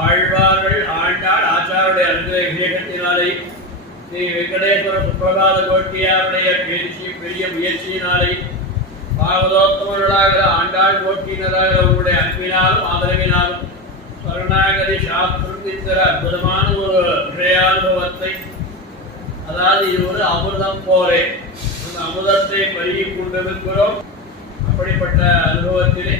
ஆழ்வார்கள் ஆண்டாள் ஆச்சாருடைய அனுகிரக விவேகத்தினாலே ஸ்ரீ வெங்கடேஸ்வர சுப்பிரபாத கோட்டியாருடைய பெரிய முயற்சியினாலே பாகவதோத்தமர்களாகிற ஆண்டாள் கோட்டியினராகிற உங்களுடைய அன்பினாலும் ஆதரவினாலும் சரணாகதி சாஸ்திர அற்புதமான ஒரு விஷயானுபவத்தை, அதாவது இது ஒரு அமிர்தம் போலே அந்த அமிர்தத்தை பருகி கொண்டிருக்கிறோம். அப்படிப்பட்ட அனுபவத்திலே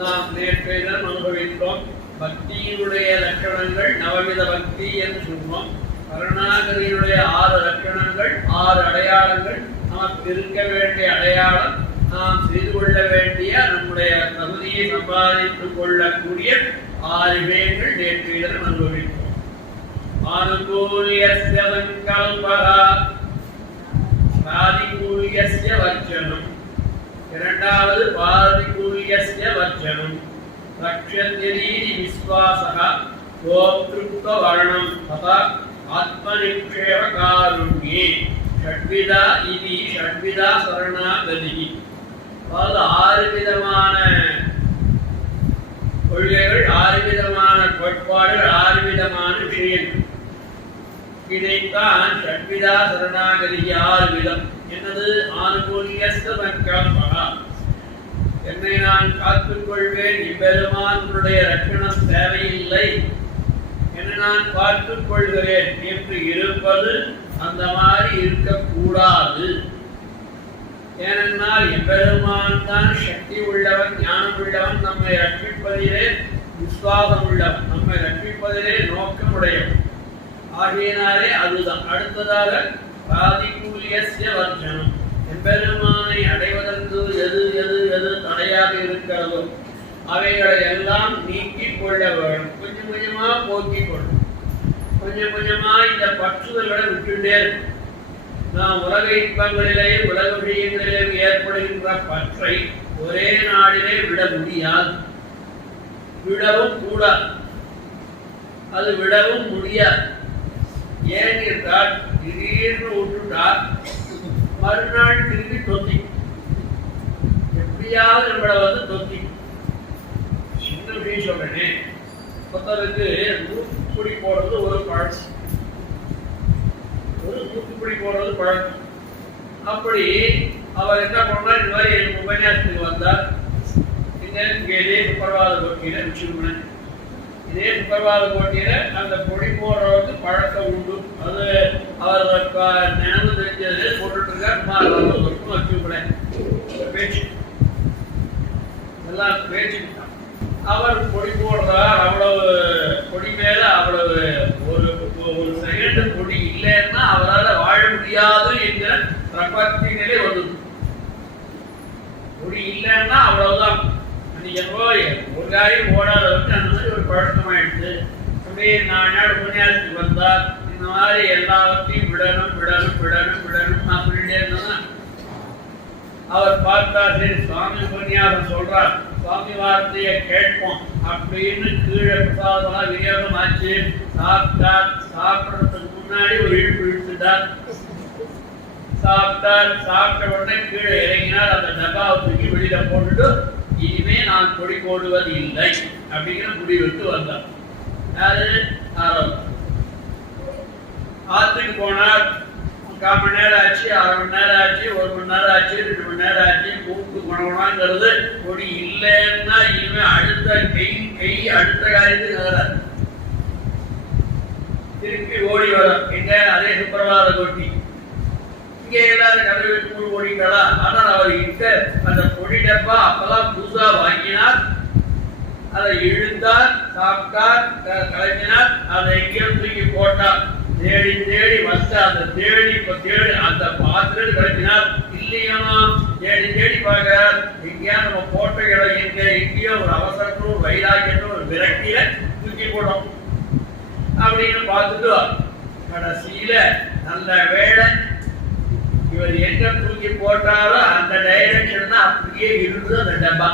நாம் நேற்றைய தினம் அனுபவித்தோம். பக்தியினுடைய லட்சணங்கள் நவவித பக்தி என்று சொல்வோம். கருணாகதியினுடைய 6 லட்சணங்கள், 6 அடையாளங்கள், நமக்கு இருக்க வேண்டிய அடையாளம், நாம் செய்து கொள்ள வேண்டிய நம்முடைய தகுதியை சம்பாதித்துக் கொள்ளக்கூடிய 6 விஷயங்கள் நேற்றைய தினம் அனுபவித்தோம். ஆனுகூல்யஸ்ய சங்கல்பஹ பாதிகூல்யஸ்ய வச்சனம், இரண்டாவது பாதிகூல்யஸ்ய வச்சனம், ரக்ஷத்யதீதி விஸ்வாசஹ கோப்த்ருத்வ வர்ணம் ததா ஆத்மநிக்ஷேப காருண்யே ஷட்விதா இதி ஷட்விதா சரணாகதி. அதாவது 6 விதமான கொள்கைகள், 6 விதமான கோட்பாடுகள், 6 விதமான விஷயங்கள். இதைத்தான் ஷட்விதா சரணாகதி 6 விதம். என்னது? ஆனுகூல்யஸ்ய சங்கல்பஹ, என்னை நான் காத்துக் கொள்வேன், இப்பெருமானுடைய ரட்சணம் தேவையில்லை, என்னை நான் பார்த்துக் கொள்கிறேன் என்று இருப்பது அந்த மாதிரி இருக்கக்கூடாது. ஏனென்றால் எப்பெருமான் தான் சக்தி உள்ளவன், ஞானம் உள்ளவன், நம்மை ரட்சிப்பதிலே விசுவாசம் உள்ளவன், நம்மை ரட்சிப்பதிலே நோக்கமுடையவன். ஆகையினாலே அதுதான். அடுத்ததாக பாதிகூல்யஸ்ய வர்ஜனம், எம்பெருமானை அடைவதற்கு எது எது எது தடையாக இருக்கிறதோ அவைகளை எல்லாம் நீக்கிக் கொள்ள வேண்டும். கொஞ்சம் கொஞ்சமா போக்கிக் கொள்ளும். கொஞ்சம் கொஞ்சமா இந்த பற்றுதல்களை விட்டுட்டே இருக்கும். நாம் உலக இன்பங்களிலே உலக விஷயங்களிலே ஏற்படுகின்ற பற்றை ஒரே நாளிலே விட முடியாது, விடவும் கூடாது, அது விடவும் முடியாது. ஏன் என்றால் திடீர்னு விட்டுட்டால் மறுநாள் திரும்பி தொத்தி, எப்படியாவது நம்மளை தொத்தி. சின்ன விஷயம் சொல்றேனே, ஒருத்தருக்கு மூக்குப்பிடி போடுறது ஒரு பழக்கம், ஒரு மூக்குப்பிடி போடுறது பழக்கம். அப்படி அவர் என்ன பண்ணார், இந்த மாதிரி எனக்கு உபன்யாசத்துக்கு வந்தார். இதே சுப்பிரபாத கோட்டியில விஷயம், இதே சுப்பிரபாத கோட்டியில அந்த பொடி போடுறதுக்கு பழக்கம் உண்டு. அது அவர் நினைவு தெரிஞ்சது போட்டுட்டு இருக்கார். வச்சுக்கூட பேச்சு எல்லாம் பேச்சு அவர் பொடி போடுறார். அவ்வளவு பொடி மேல அவ்வளவு ஒரு செகண்ட் பொடி இல்லைன்னா அவரால் வாழ முடியாது என்கிற பிரபத்தி நிலை வந்தது. பொடி இல்லைன்னா அவ்வளவுதான். ஒரு காரியம் ஓடாதவருக்கு அந்த மாதிரி ஒரு பழக்கமாயிடுச்சு. அப்படியே 4 நாள் உபன்யாசத்துக்கு வந்தார். இந்த மாதிரி எல்லாத்தையும் விடணும் விடணும் விடணும் விடணும் நான் சொல்லிட்டே இருந்தேன்னா அவர் பார்த்தார், சரி சுவாமி உபன்யாசம் சொல்றார், சுவாமி வார்த்தையை கேட்போம் அப்படின்னு கீழே பிரசாதமா விநியோகம் ஆச்சு. சாப்பிட்டார். சாப்பிட்றதுக்கு முன்னாடி ஒரு இழுப்பு இழுத்துட்டார். சாப்பிட்டார். சாப்பிட்ட உடனே கீழே இறங்கினார். அந்த டப்பாவை தூக்கி வெளியில போட்டுட்டு இனிமே நான் கொடி போடுவது இல்லை அப்படிங்கிற முடிவுக்கு வந்தார். யாரு? ஆத்துக்கு போனார். 1/4 மணி நேரம் ஆச்சு, 1/2 மணி நேரம் ஆச்சு, 1 மணி நேரம் ஆச்சு, 2 மணி நேரம் ஆச்சு. கூப்பிட்டு போனோம்னாங்கிறது கொடி இல்லைன்னா இனிமே அடுத்த கை அடுத்த காரியத்துக்கு நகரார். திருப்பி ஓடி வரும். எங்க? அதே சுப்பிரபாத கோட்டி. இங்கே எல்லாரும் கதை வச்சு ஓடிக்கலாம். ஆனால் அவர் இட்ட அந்த பொடி டப்பா அப்பதான் புதுசா வாங்கினார். அதை இழுத்தார், சாப்பிட்டார், கலைஞனார், அதை எங்கேயும் தூக்கி போட்டார். தேடி தேடி வந்த அந்த தேடி அந்த பாத்திரம் கலைஞனார் இல்லையாமா தேடி தேடி பார்க்கிறார். எங்கேயா நம்ம போட்ட இடம் எங்கேயோ ஒரு அவசரத்தோடு ஒரு வைராக்கியத்தோடு ஒரு விரக்தியில தூக்கி போட்டோம் அப்படின்னு பார்த்துட்டு கடைசியில நல்ல வேலை இவர் எங்க தூக்கி போட்டாரோ அந்த டைரக்ஷன் தான் அப்படியே இருந்தது அந்த டப்பா.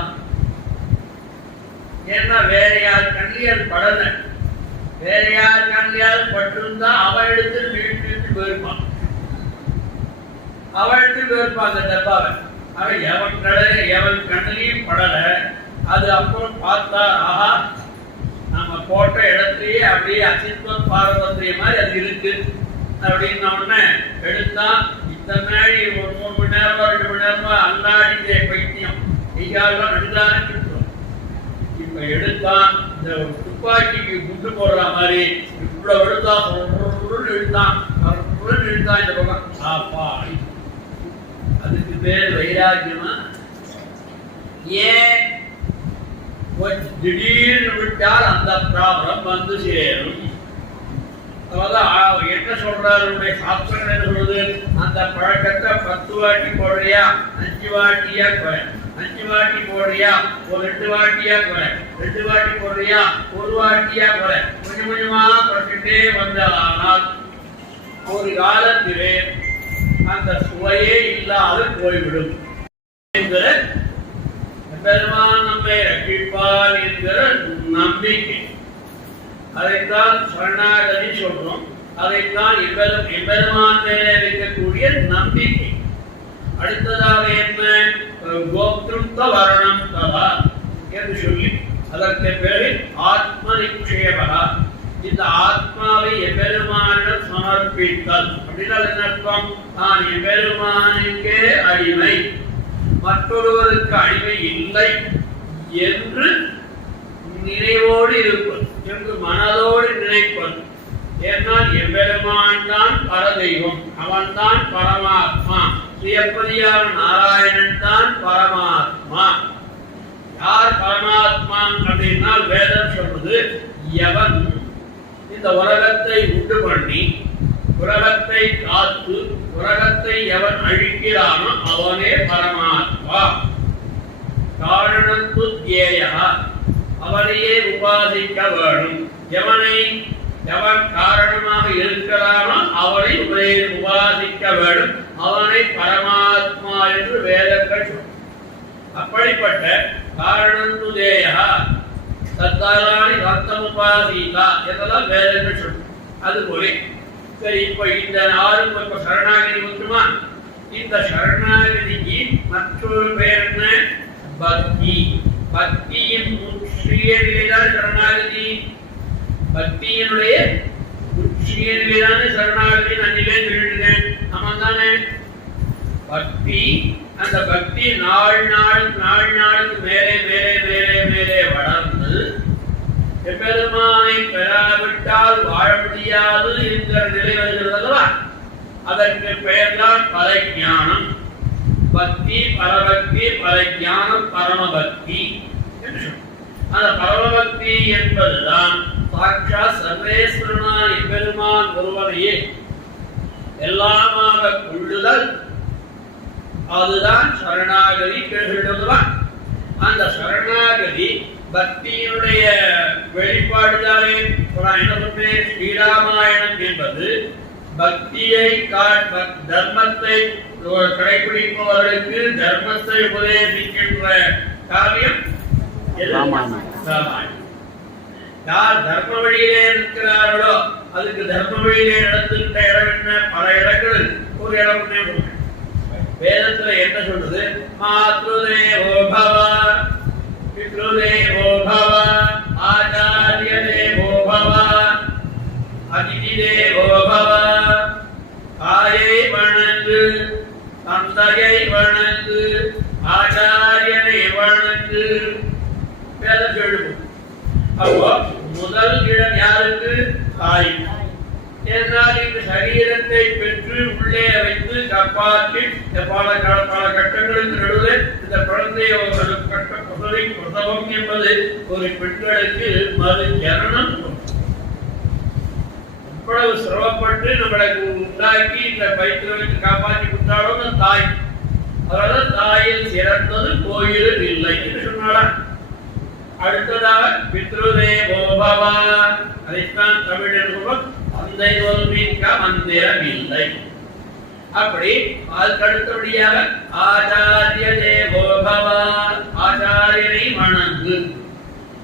ஏன்னா வேற யார் கண்ணில் அது படல, வேற யார் கண்ணியாவது பட்டிருந்தா அவ எடுத்து வீட்டு போயிருப்பான், அவ எடுத்து போயிருப்பான் அந்த டப்பாவை. அவன் எவன் கண்ணிலையும் படல. அது அப்புறம் பார்த்தா ஆஹா நம்ம போட்ட இடத்துலயே அப்படியே அசித்வம் பாரபத்திரிய மாதிரி அது இருக்கு அப்படின்னு உடனே எடுத்தான். இத்தனை ஒரு 3 மணி நேரமா 2 மணி நேரமா அல்லாடிக்கிற பைத்தியம் கையாலாம் நடுதான. இப்ப எடுத்தான், இந்த துப்பாக்கிக்கு குண்டு போடுற மாதிரி இவ்வளவு எடுத்தான், இழுத்தான் இந்த பக்கம் சாப்பா. அதுக்கு பேர் வைராக்கியமா? ஏன் திடீர்னு விட்டால் அந்த ப்ராப்ளம் வந்து சேரும். அதாவது என்ன சொல்றாரு சாஸ்திரங்கள் என்ன சொல்றது, அந்த பழக்கத்தை 10 வாட்டி போடுறியா 5 வாட்டியா குறை, 5 வாட்டி போடுறியா ஒரு 2 வாட்டியா குறை, 2 வாட்டி போடுறியா 1 வாட்டியா குறை, கொஞ்சம் கொஞ்சமா குறைச்சிட்டே வந்தால் ஒரு காலத்திலே அந்த சுவையே இல்லாது போய்விடும் என்கிற பெருமான் நம்மை ரட்சிப்பார் என்கிற நம்பிக்கை. அதைத்தான் சரணாகதி சொல்றோம். அதைத்தான் எம்பெருமான் மேலே இருக்கக்கூடிய நம்பிக்கை. அடுத்ததாக என்ன, கோப்திருத்த வரணம் தவா என்று சொல்லி அதற்கு பேரு ஆத்ம நிக்ஷேபகா. இந்த ஆத்மாவை எம்பெருமானிடம் சமர்ப்பித்தல் அப்படின்னா என்ன அர்த்தம்? நான் எம்பெருமானுக்கே அடிமை, மற்றொருவருக்கு அடிமை இல்லை என்று நினைவோடு இருப்பது, என்று மனதோடு நினைப்பது. ஏன்னால் எம்பெருமான் தான் பரதெய்வம், அவன் தான் பரமாத்மா, சுயப்பதியான நாராயணன் தான் பரமாத்மா. யார் பரமாத்மா அப்படின்னா வேதம் சொல்றது, எவன் இந்த உலகத்தை உண்டு பண்ணி உலகத்தை காத்து உலகத்தை எவன் அழிக்கிறானோ அவனே பரமாத்மா. காரணத்து தியேயா, அவனையே உபாசிக்க வேணும். எவன் காரணமாக இருக்கிறானோ அவனை உபாசிக்க வேண்டும். அவனை பரமாத்மா என்று வேதங்கள் சொல்லும். அப்படிப்பட்ட காரணத்து தேயா தத்தாராணி ரத்தமுபாசீதா என்றெல்லாம் வேதங்கள் சொல்லும். அதுபோல சரி, இப்ப இந்த நாளும் இப்ப சரணாகதி வந்துமா? இந்த சரணாகதிக்கு மற்றொரு பேர் என்ன? பக்தி. பக்தியின் உச்சிய நிலைதான் சரணாகதி. பக்தியினுடைய உச்சிய நிலைதான சரணாகதி. நன்னிலே சொல்லிடுறேன், ஆமா தானே? பக்தி, அந்த பக்தி நாள் நாளுக்கு மேலே மேலே மேலே மேலே வளர்ந்து எம்பெருமானை பெறாவிட்டால் வாழ முடியாது என்கிற நிலை வருகிறது அல்லவா? அதற்கு பெயர்தான் பரஞானம். பக்தி, பரபக்தி, பரஞானம், பரமபக்தி. அந்த பரமபக்தி என்பதுதான் சாட்சாத் சர்வேஸ்வரனான எம்பெருமான் ஒருவனையே எல்லாமாக கொள்ளுதல். அதுதான் சரணாகதி கேள்விதான். அந்த சரணாகதி பக்தியினுடைய வெளிப்பாடுதானே. என்ன சொன்னேன்? ஸ்ரீராமாயணம் என்பது பக்தியை தர்மத்தை கடைபிடிப்பவர்களுக்கு தர்மத்தை உபதேசிக்கின்ற காவியம் ராமாயணம். யார் தர்ம வழியிலே இருக்கிறார்களோ அதுக்கு தர்ம வழியிலே நடத்துகின்ற இடம் என்ன? பல இடங்கள் ஒரு இடம் வேதத்துல என்ன சொல்றது? மாத்ருதேவோ பவ, பித்ருதேவோ பவ, ஆச்சார்ய தேவோ பவ, அதிதி தேவோ பவ. தாயை வணங்கு, தந்தையை வணங்கு, ஆச்சாரியனை வணங்கு. வேதம் சொல்லுவோம். அப்போ முதல் இடம் யாருக்கு? தாய். என்றால் இந்த சரீரத்தை பெற்று உள்ளே வைத்து காப்பாற்றி பல கட்டங்களுக்கு நடுவில் அந்த குழந்தைய ஒரு கட்ட பிரசவம் என்பது ஒரு பெண்களுக்கு மறு ஜனனம். அவ்வளவு சிரமப்பட்டு நம்மளுக்கு உண்டாக்கி இந்த வயிற்று வைத்து காப்பாற்றி கொடுத்தாலும் தாய். அதனால தாயில் சிறந்தது கோயிலில் இல்லை என்று சொன்னாலாம். அடுத்ததாக பித்ருதேவோ பவ, அதைத்தான் தமிழர் சொல்லும், தந்தை சொல்மிக்க மந்திரம் இல்லை. அப்படி அதுக்கு அடுத்தபடியாக ஆச்சாரிய தேவோ பவ, ஆச்சாரியனை வணங்கு.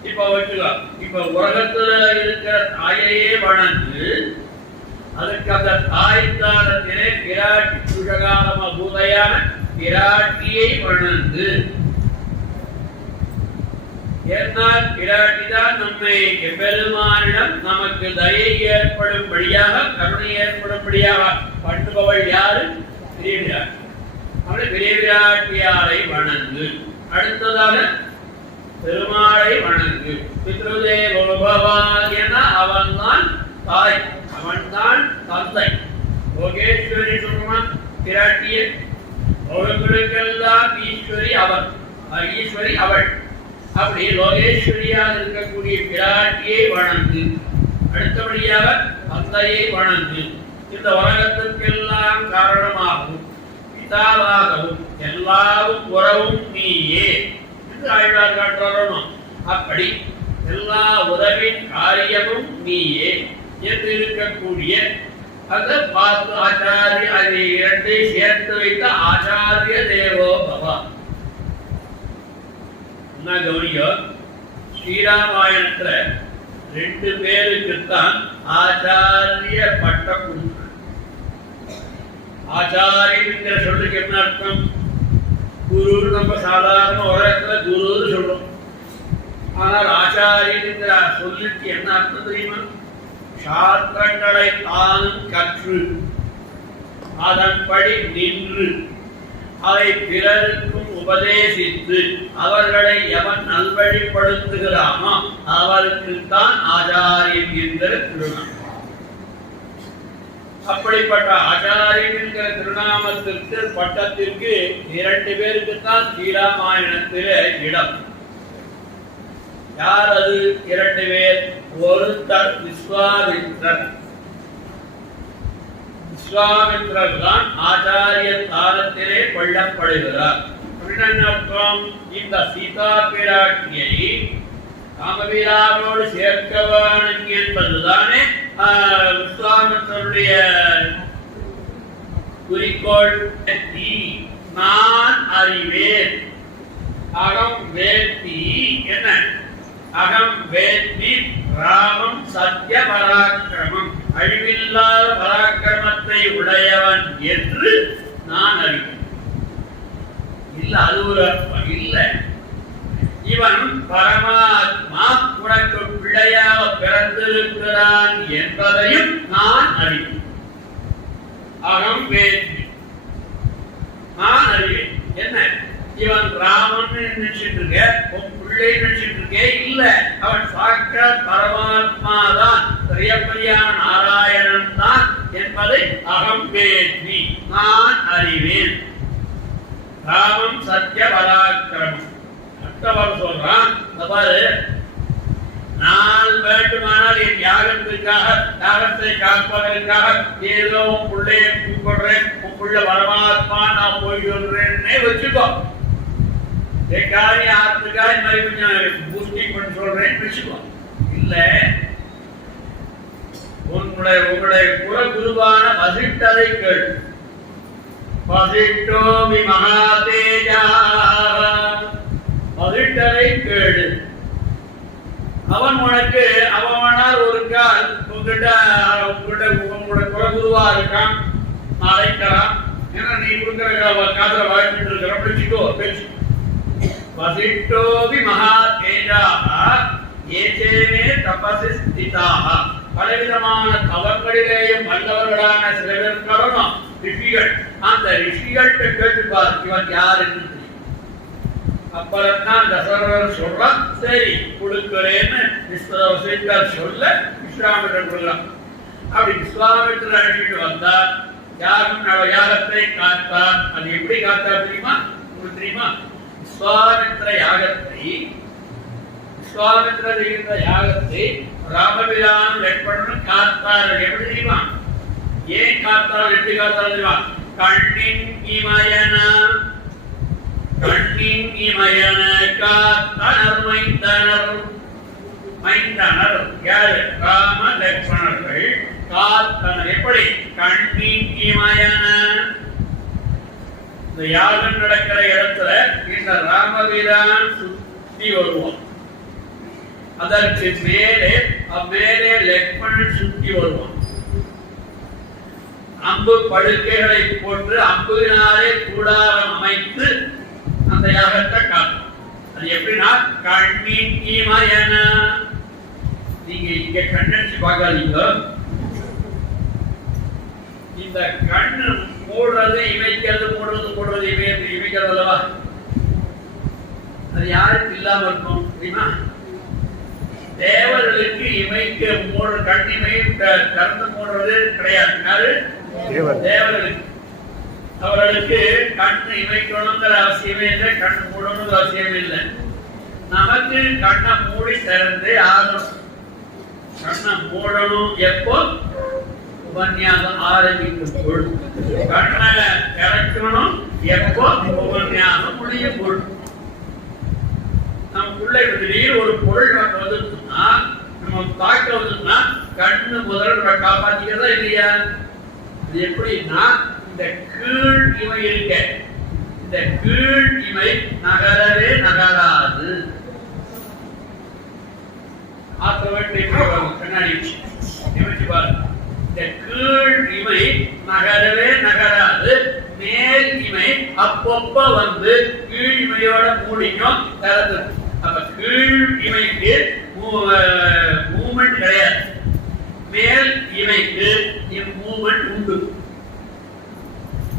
இப்ப வச்சுக்கோ, இப்ப உலகத்துல இருக்கிற தாயையே வணங்கு. அதுக்கு அந்த தாய் தானத்திலே பிராட்டி புருஷகாலம பூதையான பிராட்டியை வணங்கு. ஏன்னால் பிராட்டிதான் நம்மை பெருமானிடம் நமக்கு தயை ஏற்படும்படியாக கருணை ஏற்படும்படியாக பண்ணுபவள் யாரு? பெரிய விராட்டி. அவளை பெரிய விராட்டியாரை வணங்கு. அடுத்ததாக பெருமாளை வணங்கு. பித்ருதேவோ பவ என அவன்தான் தாய், அவன்தான் தந்தை. லோகேஸ்வரி சொல்லுமா பிராட்டியை, லோகங்களுக்கெல்லாம் ஈஸ்வரி அவள், ஈஸ்வரி அவள். அப்படி லோகேஸ்வரியாக இருக்கக்கூடிய பிராட்டியை வணங்கு. அடுத்தபடியாக தந்தையை வணங்கு. இந்த உலகத்திற்கெல்லாம் காரணமாகவும் பிதாவாகவும் எல்லாவும் உறவும் நீயே என்று ஆழ்வார் காட்டுறோம். அப்படி எல்லா உறவின் காரியமும் நீயே என்று இருக்கக்கூடிய அந்த பார்த்து ஆச்சாரிய, அதை இரண்டை சேர்த்து வைத்த ஆச்சாரிய தேவோ பவ. கௌரியோ, ஸ்ரீராமாயணத்துல 2 பேருக்குத்தான் ஆச்சாரிய பட்டம் கொடுக்க. ஆச்சாரியங்கிற சொல்லுக்கு என்ன அர்த்தம்? குரு. நம்ம சாதாரண உலகத்துல குருன்னு சொல்றோம். ஆனால் ஆச்சாரியங்கிற சொல்லுக்கு என்ன அர்த்தம் தெரியுமா? சாஸ்திரங்களை தானும் கற்று அதன்படி நின்று அதை பிறருக்கும் உபதேசித்து அவர்களை எவன் நல்வழிப்படுத்துகிறானோ அவருக்குத்தான் ஆச்சாரியன் என்கிற திருநாமம். அப்படிப்பட்ட ஆச்சாரியன் என்கிற திருநாமத்திற்கு பட்டத்திற்கு 2 பேருக்குத்தான் ஸ்ரீராமாயணத்திலே இடம். யார் அது 2 பேர்? ஒருத்தர் விஸ்வாமித்ரர். விஸ்வாமித்ரர் தான் ஆச்சாரிய ஸ்தானத்திலே கொள்ளப்படுகிறார். அர்த்தம், இந்த சீதா பிராட்டியை காமவீராவோடு சேர்க்க வேண்டும் என்பதுதானே விஸ்வாமித்ரருடைய குறிக்கோள். நான் அறிவேன், அகம் வேத்தி. என்ன அகம் வேத்தி? ராமம் சத்ய பராக்கிரமம், அழிவில்லாத பராக்கிரமத்தை உடையவன் என்று நான் அறிவேன். இல்ல, அது ஒரு அர்த்தம் இல்ல. இவன் பரமாத்மா உனக்கு பிள்ளையாக பிறந்திருக்கிறான் என்பதையும் நான் அறிவேன். அகம் வேத்தி, நான் அறிவேன். என்ன, இவன் ராமன் நினைச்சிட்டு இருக்க, உன் பிள்ளை நினைச்சிட்டு இருக்கே? இல்ல, அவன் சாட்சாத் பரமாத்மா தான், பெரியப்படியான நாராயணன் தான் என்பதை அகம் வேத்தி, நான் அறிவேன். ராமம் சத்ய பராக்கிரமம். அடுத்தவர் சொல்றான், நான் வேண்டுமானால் என் யாகத்தை காப்பதற்காக ஏதோ உன் பிள்ளைய கூப்பிடுறேன், உன் பிள்ளை பரமாத்மா நான் போய் சொல்றேன்னே வச்சுக்கோ. ஆத்துக்காக இந்த மாதிரி கொஞ்சம் பூஸ்டிங் பண்ணி சொல்றேன்னு வச்சுக்கோ. இல்ல, உங்களுடைய குல குருவான வசிட்டதை கேள். வசிட்டோமி மகாதேஜா, வசிட்டதை கேளு. அவன் உனக்கு அவனால் ஒரு கால் உங்களோட குலகுருவா இருக்கான், அழைக்கிறான். ஏன்னா நீ கொடுக்கிற காதல வாழ்ந்துட்டு இருக்கிற பிடிச்சிக்கோ பேச்சு. வசிட்டோபி மகா தேஜாக ஏதேனே தபசி ஸ்திதாக, பலவிதமான தவங்களிலேயும் வல்லவர்களான சில பேர் ரிஷிகள். அந்த ரிஷிகள்கிட்ட கேட்டுப்பார் இவன் யார் என்று. அப்புறம் தசரர் சொல்றான், சரி கொடுக்கிறேன்னு விஸ்வாமித்திரர் சொல்ல விஸ்வாமித்திரர் கொடுக்கலாம். அப்படி விஸ்வாமித்திரர் அழைச்சிட்டு வந்தார். யாகத்தை காத்தார். அது எப்படி காத்தார் தெரியுமா? உங்களுக்கு தெரியுமா? விஸ்வாமித்ர யாகத்தை ராமபிரான் லட்சுமணன் காத்தார்கள். எப்படி தெரியுமா? ஏன் காத்தார்கள், எப்படி காத்தார்கள் தெரியுமா? கண்ணின் இமயன காத்தனர் மைந்தனர் யாரு? ராம லட்சுமணர்கள் காத்தனர். எப்படி? கண்ணின் இமயன. இந்த யாகம் நடக்கிற இடத்துல இந்த ராமபிரான் சுத்தி வருவான். அதற்கு மேலே லட்சுமணன் சுத்தி வருவான். அம்பு படுக்கைகளை போட்டு அம்புவினாலே கூடாரம் அமைத்து அந்த யாகத்தை காட்டும். அது எப்படின்னா கண்ணின் இமயன. நீங்க இங்க கண்ணடிச்சு பார்க்காதீங்க. இந்த கண்ணு மூடுறது இமைக்கிறது, மூடுறது இமைக்கிறது அல்லவா? அது யாருக்கு இல்லாம இருக்கும் தெரியுமா? தேவர்களுக்கு இமைக்க கண்ணிமை கறந்து மூடுறது கிடையாது. யாரு? தேவர்களுக்கு. அவர்களுக்கு கண்ணு இமைக்கணுங்கிற அவசியமே இல்லை, கண்ணு மூடணுங்கிற அவசியமே இல்லை. நமக்கு கண்ணை மூடி திறந்து ஆகணும். கண்ணை மூடணும் எப்போ? உபன்யாசம் ஆரம்பிக்கும் பொழுது. கண்ணை திறக்கணும் எப்போ? உபன்யாசம் முடியும் பொழுது. நமக்குள்ள திடீர் ஒரு பொருள் வந்துச்சுன்னா, நம்ம தாக்க வந்துச்சுன்னா கண்ணு முதல் காப்பாத்திக்கிறதா இல்லையா? இது எப்படின்னா இந்த கீழ் இமை இருக்க, இந்த கீழ் இமை நகரவே நகராது. கண்ணாடி நிமிச்சு பாருங்க. இந்த கீழ் இமை நகரவே நகராது. மேல் இமை அப்பப்ப வந்து கீழ் இமையோட மூடிக்கும் திறந்து. அப்ப கீழ் இமைக்கு மூவ்மெண்ட் கிடையாது, மேல் இமைக்கு மூவ்மெண்ட் உண்டு.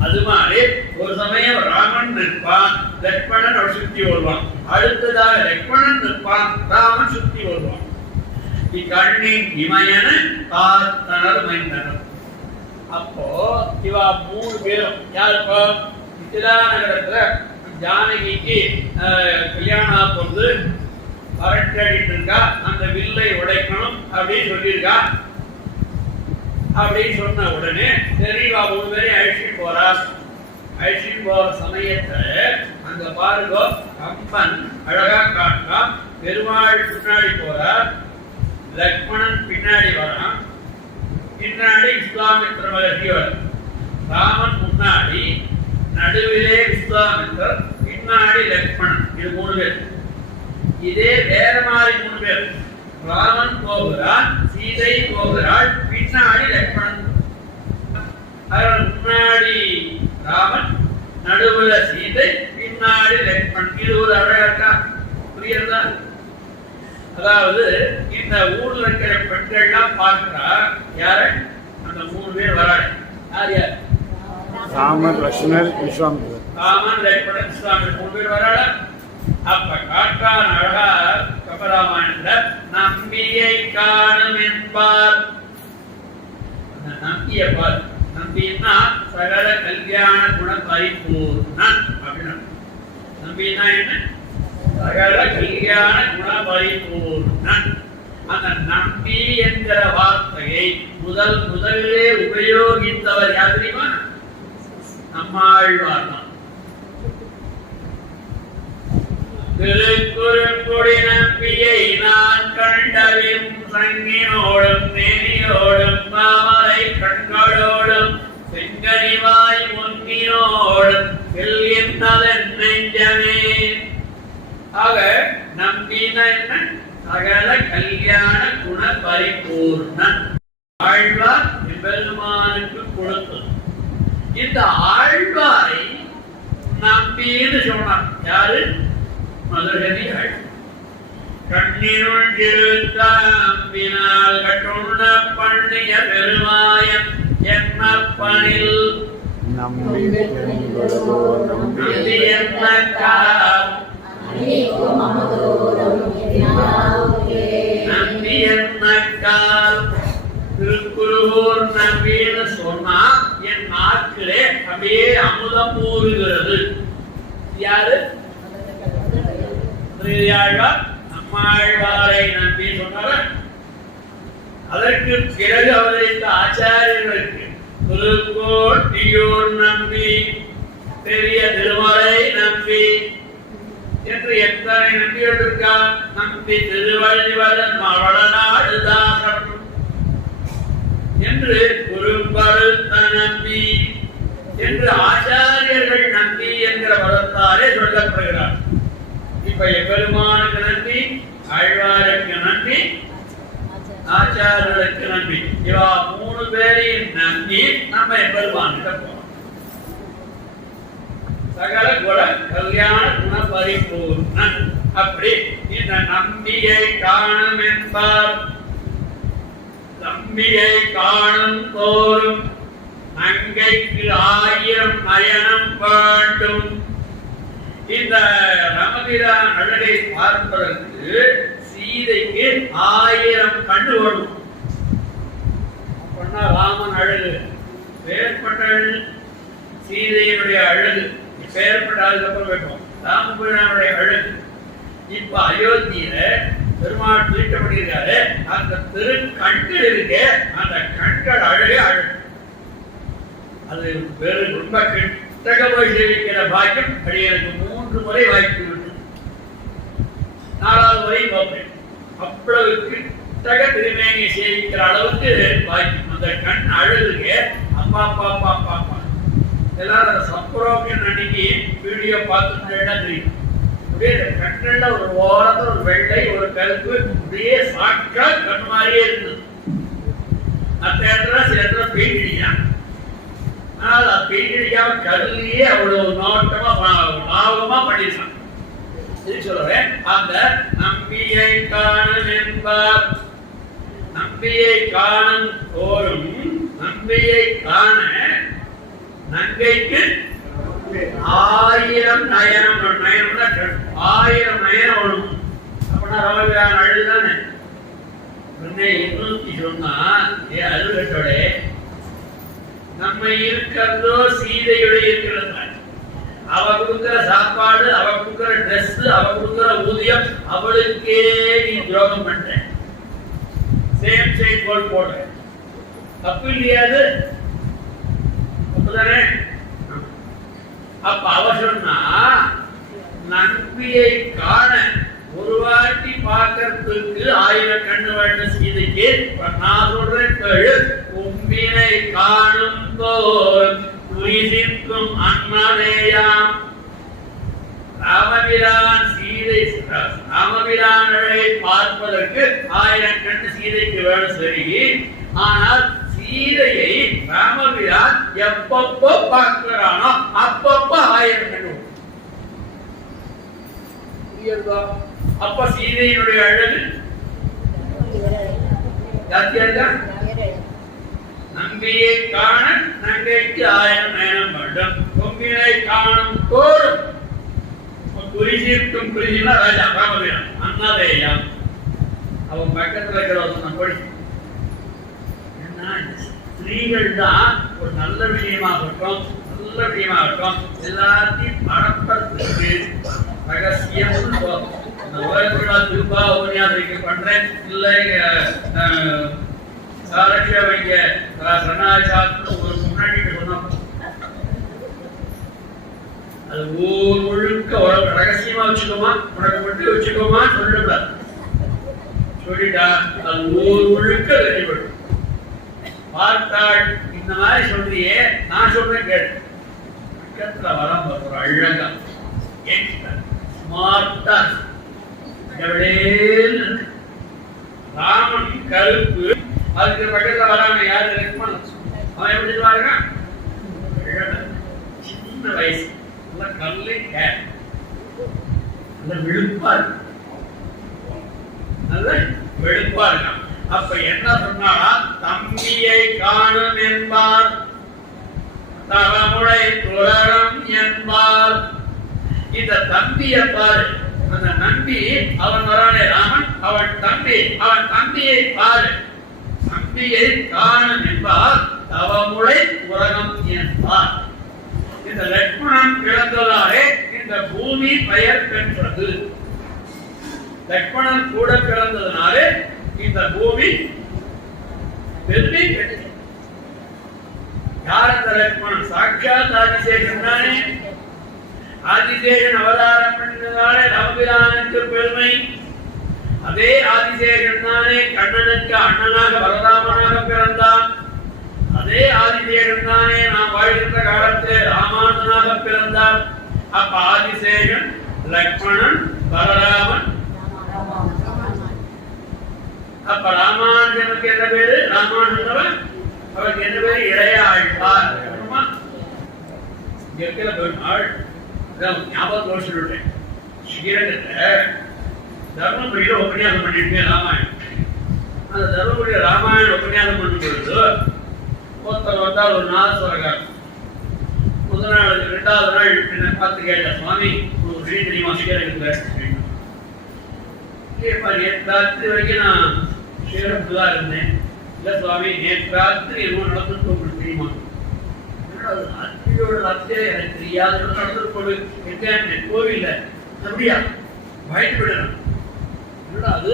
அது மாதிரி ஒரு சமயம் ராமன் நிற்பான், லட்சுமணன் அவர் சுத்தி வருவான். அடுத்ததாக லட்சுமணன் நிற்பான், ராமன் சுத்தி வருவான். இக்கண்ணின் இமயன காத்தனர் மைந்தனர். அப்போ இவா 3 பேரும் யாருப்பா? மிதிலா நகரத்துல ஜானகிக்கு கல்யாணம் பொழுது அரட்டடிட்டு இருக்கா. அந்த வில்லை உடைக்கணும் அப்படின்னு சொல்லியிருக்கா. அப்படின்னு சொன்ன உடனே தெரியவா 3 பேரையும் அழிச்சிட்டு போறா. அழிச்சிட்டு போற சமயத்துல அங்க பாருங்க, கம்பன் அழகா காட்டா. பெருமாள் பின்னாடி போறார், லக்ஷ்மணன் பின்னாடி வரான், பின்னாடி விஸ்வாமித்திர மகர்ஷி வர. ராமன் முன்னாடி, நடுவிலே விஸ்வாமித்திரர், பின்னாடி லக்ஷ்மணன். இது 3 பேர். இதே வேற மாதிரி 3 பேர். ராமன் போகிறான், சீதை போகிறாள், பின்னாடி லக்ஷ்மணன். முன்னாடி ராமன், நடுவுல சீதை, பின்னாடி லக்ஷ்மணன். இது ஒரு அழகா புரியுறதா? அதாவது இந்த ஊர்ல இருக்கிற பெண்கள்லாம் பார்க்கிறா. யார? அந்த 3 பேர் வராங்க. யார் யார்? ராமன், லட்சுமணன், விஸ்வாமித்திரர். ராமன், லட்சுமணன், விஸ்வாமித்திரர் 3 பேர் வராங்க. அப்ப காட்டான் அழகா கம்பராமாயணத்துல நம்பியை காணும் என்பார். அந்த நம்பிய பார். நம்பின்னா சகல கல்யாண குண பரிபூர்ணன் அப்படின்னு. நம்பினா என்ன? சகல கல்யாண குண பரிபூர்ணன். அந்த நம்பி என்கிற வார்த்தையை முதலிலே உபயோகித்தவர் யார் தெரியுமா? நம்மாழ்வார் தான். திருக்குறுங்குடி நம்பியை நான் கண்டவின் சங்கினோடும் நெறியோடும் மாமலை கண்களோடும் செங்கனிவாய் முன்னினோடும் செல்கின்றதன் நெஞ்சமே. ஆக நம்பினா என்ன? சகல கல்யாண குண பரிபூர்ணன். ஆழ்வார் பெருமானுக்கு கொடுத்தது. இந்த ஆழ்வாரை நம்பின்னு சொன்னார். யாரு? மதுரகவி ஆள். கண்ணினுள் திருத்தாம்பினால் கட்டுண்ண பண்ணிய பெருமாயம் என்ன பணில் நம்பி என்ன நம்பி என்னக்கால் திருக்குறுகூர் நம்பின்னு சொன்னா என் நாட்களே அப்படியே அமுதம் ஊறுகிறது. யாரு? திருஆழ்வார் நம்மாழ்வாரை நம்பி சொன்னார். அதற்கு பிறகு அவதரித்த ஆச்சாரியர்களுக்கு திருக்கோட்டியூர் நம்பி, பெரிய திருமலை நம்பி என்று எத்தனை நம்பிகள் இருக்கா? நம்பி திருவள்ளுவரன் வளநாடுதாசன் என்று குறும்பருத்த நம்பி என்று ஆச்சாரியர்கள் நம்பி என்கிற பதத்தாலே சொல்லப்படுகிறார். இப்ப எம்பெருமானுக்கு நம்பி, ஆழ்வாருக்கு நம்பி, ஆச்சாரியர்களுக்கு நம்பி, இவா 3 பேரையும் நம்பி நம்ம எம்பெருமானுக்கு போறோம். சகல குண கல்யாண குண பரிபூர்ணன். அப்படி இந்த நம்பியை காணும் என்பார். நம்பியை காணும் தோறும் நங்கைக்கு 1000 நயனம் வேண்டும். இந்த ராமபிரான் அழகை பார்ப்பதற்கு சீதைக்கு 1000 கண்ணு வேணும். அப்படின்னா ராமன் அழகு பேர்பட்ட சீதையினுடைய அழகு பேர்பட்ட அதுக்கப்புறம் வைப்போம். ராமபிரானுடைய அழகு இப்ப அயோத்தியில பெருமாள் தீட்டப்படுகிறாரு. அந்த திரு கண்கள் இருக்கு, அந்த கண்கள் அழகே அழகு. அது வெறும் ரொம்ப கிட்டக போய் சேவிக்கிற பாக்கியம் அடியனுக்கு 3 முறை வாய்ப்பு விட்டு 4வது முறை பார்ப்பேன். அவ்வளவு கிட்டக திருமேனியை சேவிக்கிற அளவுக்கு பாக்கியம். அந்த கண் அழகுக்கு அப்பா பாப்பா பாப்பா எல்லாரும் அந்த சம்பரோக்கியம் அன்னைக்கு வீடியோ பார்த்துட்டேன்னா தெரியும். அப்படியே கண்ணில் ஒரு ஓரத்தில் ஒரு வெள்ளை ஒரு கருப்பு அப்படியே சாக்கா கண் மாதிரியே இருந்தது. அந்த இடத்துல சில இடத்துல பெயிண்ட் அடிக்கிறாங்க. ஆனால் அது பெயிண்ட் அடிக்காம கல்லையே அவ்வளவு நோட்டமா லாபமா பண்ணிருக்காங்க. இது சொல்றேன். அந்த நம்பியை காணும் என்பார். நம்பியை காணும் தோறும் நம்பியை காண நங்கைக்கு 1000 நயனம். நயனம்னா 1000 நயனம் வரும். அப்படின்னா ராமபிரான் அழுதுதானே. இன்னொருத்தி சொன்னா அழுகட்டோட நம்ம இருக்கிறதோ சீதையுடைய இருக்கிறது. அவ கொடுக்கிற சாப்பாடு, அவ கொடுக்கிற ட்ரெஸ், அவ கொடுக்கிற ஊதியம், அவளுக்கே நீ துரோகம் பண்ற. சேம் சைட் போல் போடுற. தப்பு இல்லையாது? தப்புதானே? அப்ப அவ சொன்னா நம்பியை காண ஒரு வாட்டி பார்க்கறதுக்கு 1000 கண்ணு வேண்டும் சீதைக்கு. நான் சொல்றேன் கேளு. கும்பினை காணும் போல் துயிசிக்கும் அண்ணனேயாம். ராமபிரான் சீதை ராமபிரானை பார்ப்பதற்கு 1000 கண்ணு சீதைக்கு வேணும் சரி. ஆனால் சீதையை ராமபிரான் எப்பப்போ பார்க்கிறானோ அப்பப்போ 1000 கண்ணு. அப்ப சீதையினுடைய அழகு நம்பியை காண நங்கைக்கு 1000 நயனம் வேண்டும். கொம்பினை காணும் தோறும் குறிசீர்க்கும் குறிசினா ராஜா ராமபிரான் அண்ணாதேயா. அவன் பக்கத்துல இருக்கிற படி ஸ்திரீகள் தான் ஒரு நல்ல விஷயமாகட்டும் நல்ல விஷயமாகட்டும் எல்லாத்தையும் பரப்பறதுக்கு ரகசியம். இந்த உலகத்தில் திருப்பா உபன்யாசம் பண்றேன் இல்லை சாரட்சியவைங்க சரணாச்சாரத்துல ஒரு முன்னாடி சொன்னோம். அது ஊர் முழுக்க உலக ரகசியமா வச்சுக்கோமா, உனக்கு மட்டும் வச்சுக்கோமா சொல்லக்கூடாது. சொல்லிட்டா அது ஊர் முழுக்க வெளிப்படும். பார்த்தாள் இந்த மாதிரி சொல்றியே, நான் சொல்றேன் கேட்டு பக்கத்துல வராம ஒரு அழகா ஸ்மார்ட்டா ராமன் கருப்பு. அதுக்கு பக்கத்துல வராம யாரு லக்ஷ்மண். அவன் எப்படி பாருங்க சின்ன வயசு கல்லு விழுப்பா இருக்கு, நல்ல வெளுப்பா இருக்கான். அப்ப என்ன சொன்னாரா? தம்பியை காணும் என்பார், தவமுறை துரகம் என்பார். இந்த தம்பியை பாரு. அந்த நம்பி அவன் வரானே ராமன், அவன் தம்பியை பாரு. தம்பியை காணும் என்பார், தவமுறை துரகம் என்பார். இந்த லக்ஷ்மணன் பிறந்ததாலே இந்த பூமி பெயர் பெற்றது. லக்ஷ்மணன் கூட பிறந்ததுனாலே இந்த பூமி பெருமை பெற்றது. யார் அந்த லக்ஷ்மணன்? சாட்சாத் ஆதிசேஷன் தானே. ஆதிசேஷன் அவதாரம் பண்ணதாலே ராமபிரானுக்கு பெருமை. அதே ஆதிசேஷன் தானே கண்ணனுக்கு அண்ணனாக பலராமனாக பிறந்தான். அதே ஆதிசேஷன் தானே நாம் வாழ்கின்ற காலத்தில் ராமானுஜனாக பிறந்தார். அப்ப ஆதிசேஷன், லக்ஷ்மணன், பலராமன். அப்ப ராமானுஜனுக்கு என்ன பேரு? ராமானுஜன். அவருக்கு என்ன பேரு? இளைய ஆழ்வார். இருக்கிற பெருமாள் ஞாபகம் சொல்லிட்டேன். ஸ்ரீரங்கத்தை தர்மபுரியில உபன்யாசம் பண்ணிட்டு ராமாயணம். அந்த தர்மபுரியில ராமாயணம் உபன்யாசம் பண்ணும் பொழுது ஒருத்தர் வந்தால் ஒரு நாதஸ்வரகார். முதல் நாள் 2வது நாள் என்ன பார்த்து கேட்ட, சுவாமி ஒரு ஸ்ரீ தெரியுமா ஸ்ரீரங்கத்துல? ராத்திரி வரைக்கும் நான் ஸ்ரீரங்கத்துல தான் இருந்தேன். இல்ல சுவாமி, நேற்று ராத்திரி எதுவும் நடந்துட்டு உங்களுக்கு தெரியுமா? ராத்திரியோட ராத்திரியா எனக்கு தெரியாது. நடந்துட்டு போடு எங்க கோவில்ல அப்படியா பயந்து விடணும். அது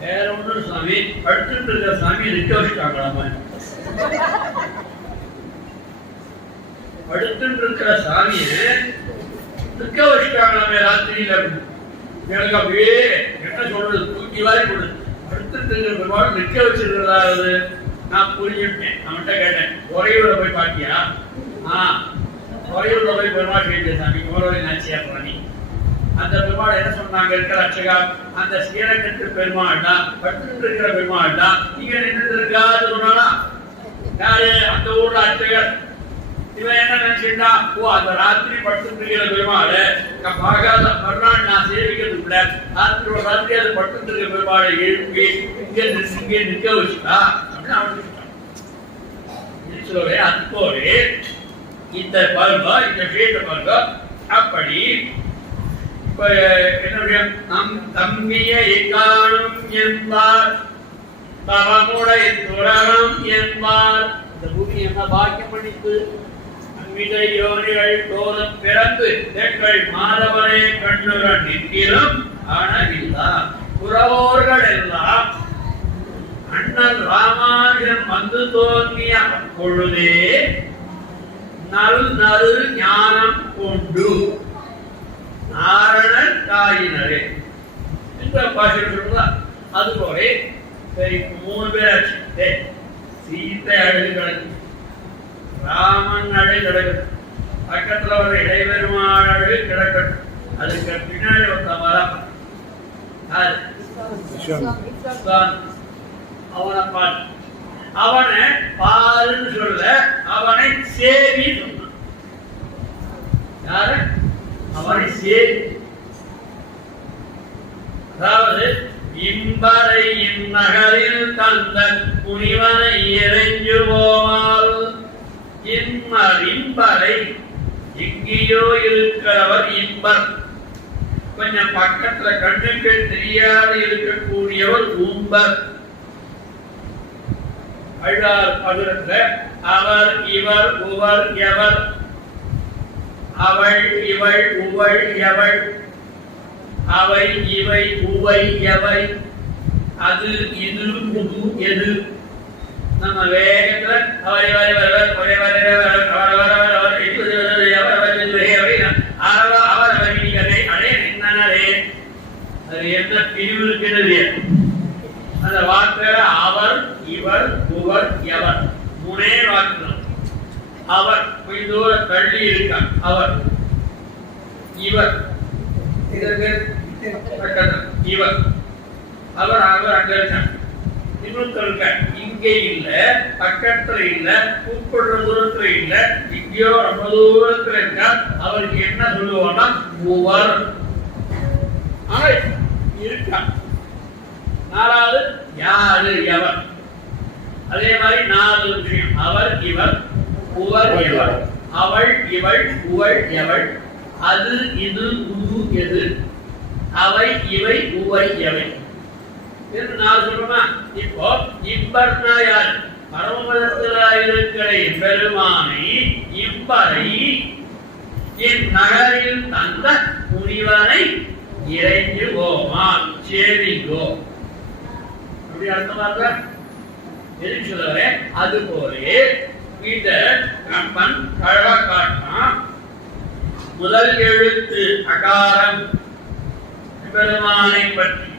வேற ஒண்ணு சாமி, படுத்துட்டு இருக்கிற சாமி நிக்க வச்சுட்டாங்களாமா. படுத்துட்டு இருக்கிற சாமிய நிக்க வச்சுட்டாங்களாமே ராத்திரியில. எனக்கு அப்படியே என்ன சொல்றது, தூக்கி வாரி போடு. படுத்துட்டு இருக்கிற பெருமாள் நிக்க வச்சிருக்கிறதாவது நான் புரிஞ்சுட்டேன். அவன்கிட்ட கேட்டேன், உறையூர்ல போய் பாத்தியா? உறையூர்ல போய் பெருமாள் கேட்ட சாமி குமரவழி நாச்சியா பண்ணி அந்த பெருமாள் என்ன சொன்னாங்க? இருக்கிற அர்ச்சகா, அந்த ஸ்ரீரங்கத்து பெருமாள் தான், படுத்துட்டு இருக்கிற பெருமாள் தான். நீங்க நின்று இருக்காது சொன்னா யாரு? அந்த ஊர்ல அர்ச்சகர். இவன் என்ன நினைச்சுட்டா, ஓ அந்த ராத்திரி படுத்துட்டு இருக்கிற பெருமாள் பாகாத மறுநாள் நான் சேவிக்கிறதுக்குள்ள ராத்திரி ராத்திரி அது படுத்துட்டு இருக்கிற பெருமாளை எழுப்பி இங்கே நிற்க வச்சுட்டா அப்படின்னு அவன் சொல்றேன். அது போல இந்த பல்வா, இந்த விஷயத்த பல்வா அப்படி என்னுடைய நம் தம்பியை காணும் என்பார், தவமுடை துறகம் என்பார். இந்த பூமி என்ன பாக்கியம் பண்ணித்து அன்பிதை யோனிகள் தோறும் பிறந்து எங்கள் மாதவரை கண்ணுகள் நிற்கிறோம் ஆனவில்லா புறவோர்கள் எல்லாம் அண்ணல் ராமானுஜன் வந்து தோன்றிய அப்பொழுதே நல் நல் ஞானம் கொண்டு நாரணன் தாயினரே என்ற பாஷை சொல்றதா. அது போல சரி, 3 பேர் ஆச்சு. சீத்தை அழகு கிடக்கு, ராமன் அழகு கிடக்குது, பக்கத்துல ஒரு இடைபெருமாள் அழகு கிடக்கட்டும். அதுக்கு பின்னாடி ஒருத்த மரம் அவனை பாரு. அவனை பாருன்னு சொல்ல, அவனை சேவி சொன்னான். யாரு? அவனை சேவி. அதாவது இம்பரை இந்நகரில் தந்த முனிவனை இறைஞ்சுவோமால் இம்பரை எங்கேயோ இருக்கிறவர் இம்பர். கொஞ்சம் பக்கத்துல கண்ணுக்கு தெரியாது இருக்கக்கூடியவர் ஊம்பர். அழார் பகிர்ந்த அவர் இவர் உவர் எவர், அவள் இவள் உவள் எவள், அவை இவை உவை எவை, அது இது புது எது. நம்ம வேகத்துல அவரை வரை வருவர் ஒரே வரை அது என்ன பிரிவு இருக்கிறது? அந்த வார்த்தை அவர் இவர் உவர் எவர் 3 வாக்குகள். அவர் கொஞ்ச தூரம் தள்ளி இருக்கார். அவர் இவர் இவர் அவர் அவர் அங்க இருக்கார். இன்னொருத்தருங்க இங்கே இல்ல, பக்கத்துல இல்ல, கூப்பிடுற தூரத்துல இல்ல, இங்கேயோ ரொம்ப தூரத்துல இருக்கார். அவருக்கு என்ன சொல்லுவோம்னா உவர் இருக்கார். 4வது யாரு எவர். அதே மாதிரி 4 விஷயம். அவர் இவர் உவர் எவர், அவள் இவள் உவள் எவள், அது இது உது எது, அவை இவை உவை எவை என்று 4 சொல்றோமா? இப்போ இம்பர்னா யார்? பரமபதத்திலாயிருக்கிற பெருமானை இம்பரை என் நகரில் தந்த முனிவனை இறைஞ்சு கோமா சேரிங்கோ அப்படி அர்த்தமாக எதுக்கு சொல்லுவாரு? அது போலே இந்த கம்பன் அழகா காட்டினான். முதல் எழுத்து அகாரம் பெருமானை பற்றி,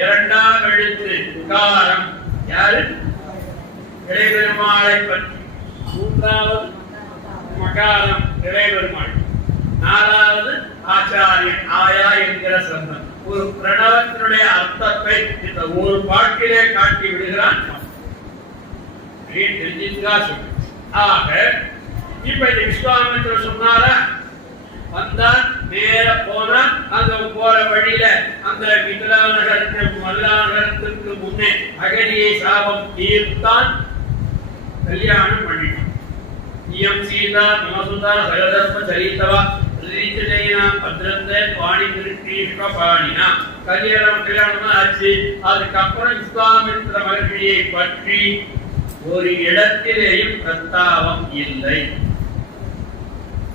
இரண்டாம் எழுத்து உகாரம் யாரு? இறைபெருமாளை பற்றி, மூன்றாவது மகாரம் இறைபெருமாள், நாலாவது ஆச்சாரியன் ஆயா என்கிற சந்தம். ஒரு பிரணவத்தினுடைய அர்த்தத்தை இந்த ஒரு பாட்டிலே காட்டி விடுகிறான். ஆக இப்ப இந்த விஸ்வாமித்திரர் சொன்னார வந்தான், நேர போனான். அங்க போற வழியில அந்த மிதிலாநகரத்திற்கு மல்லாநகரத்திற்கு முன்னே அகலியை சாபம் தீர்த்தான், கல்யாணம் பண்ணிட்டான். இயம் சீதா நமசுதா சகதர்ம சரித்தவா கல்யாணம் ஆச்சு. அதுக்கப்புறம் விஸ்வாமித்திர மகர்ஷியை பற்றி ஒரு இடத்திலேயும் பிரஸ்தாவம் இல்லை.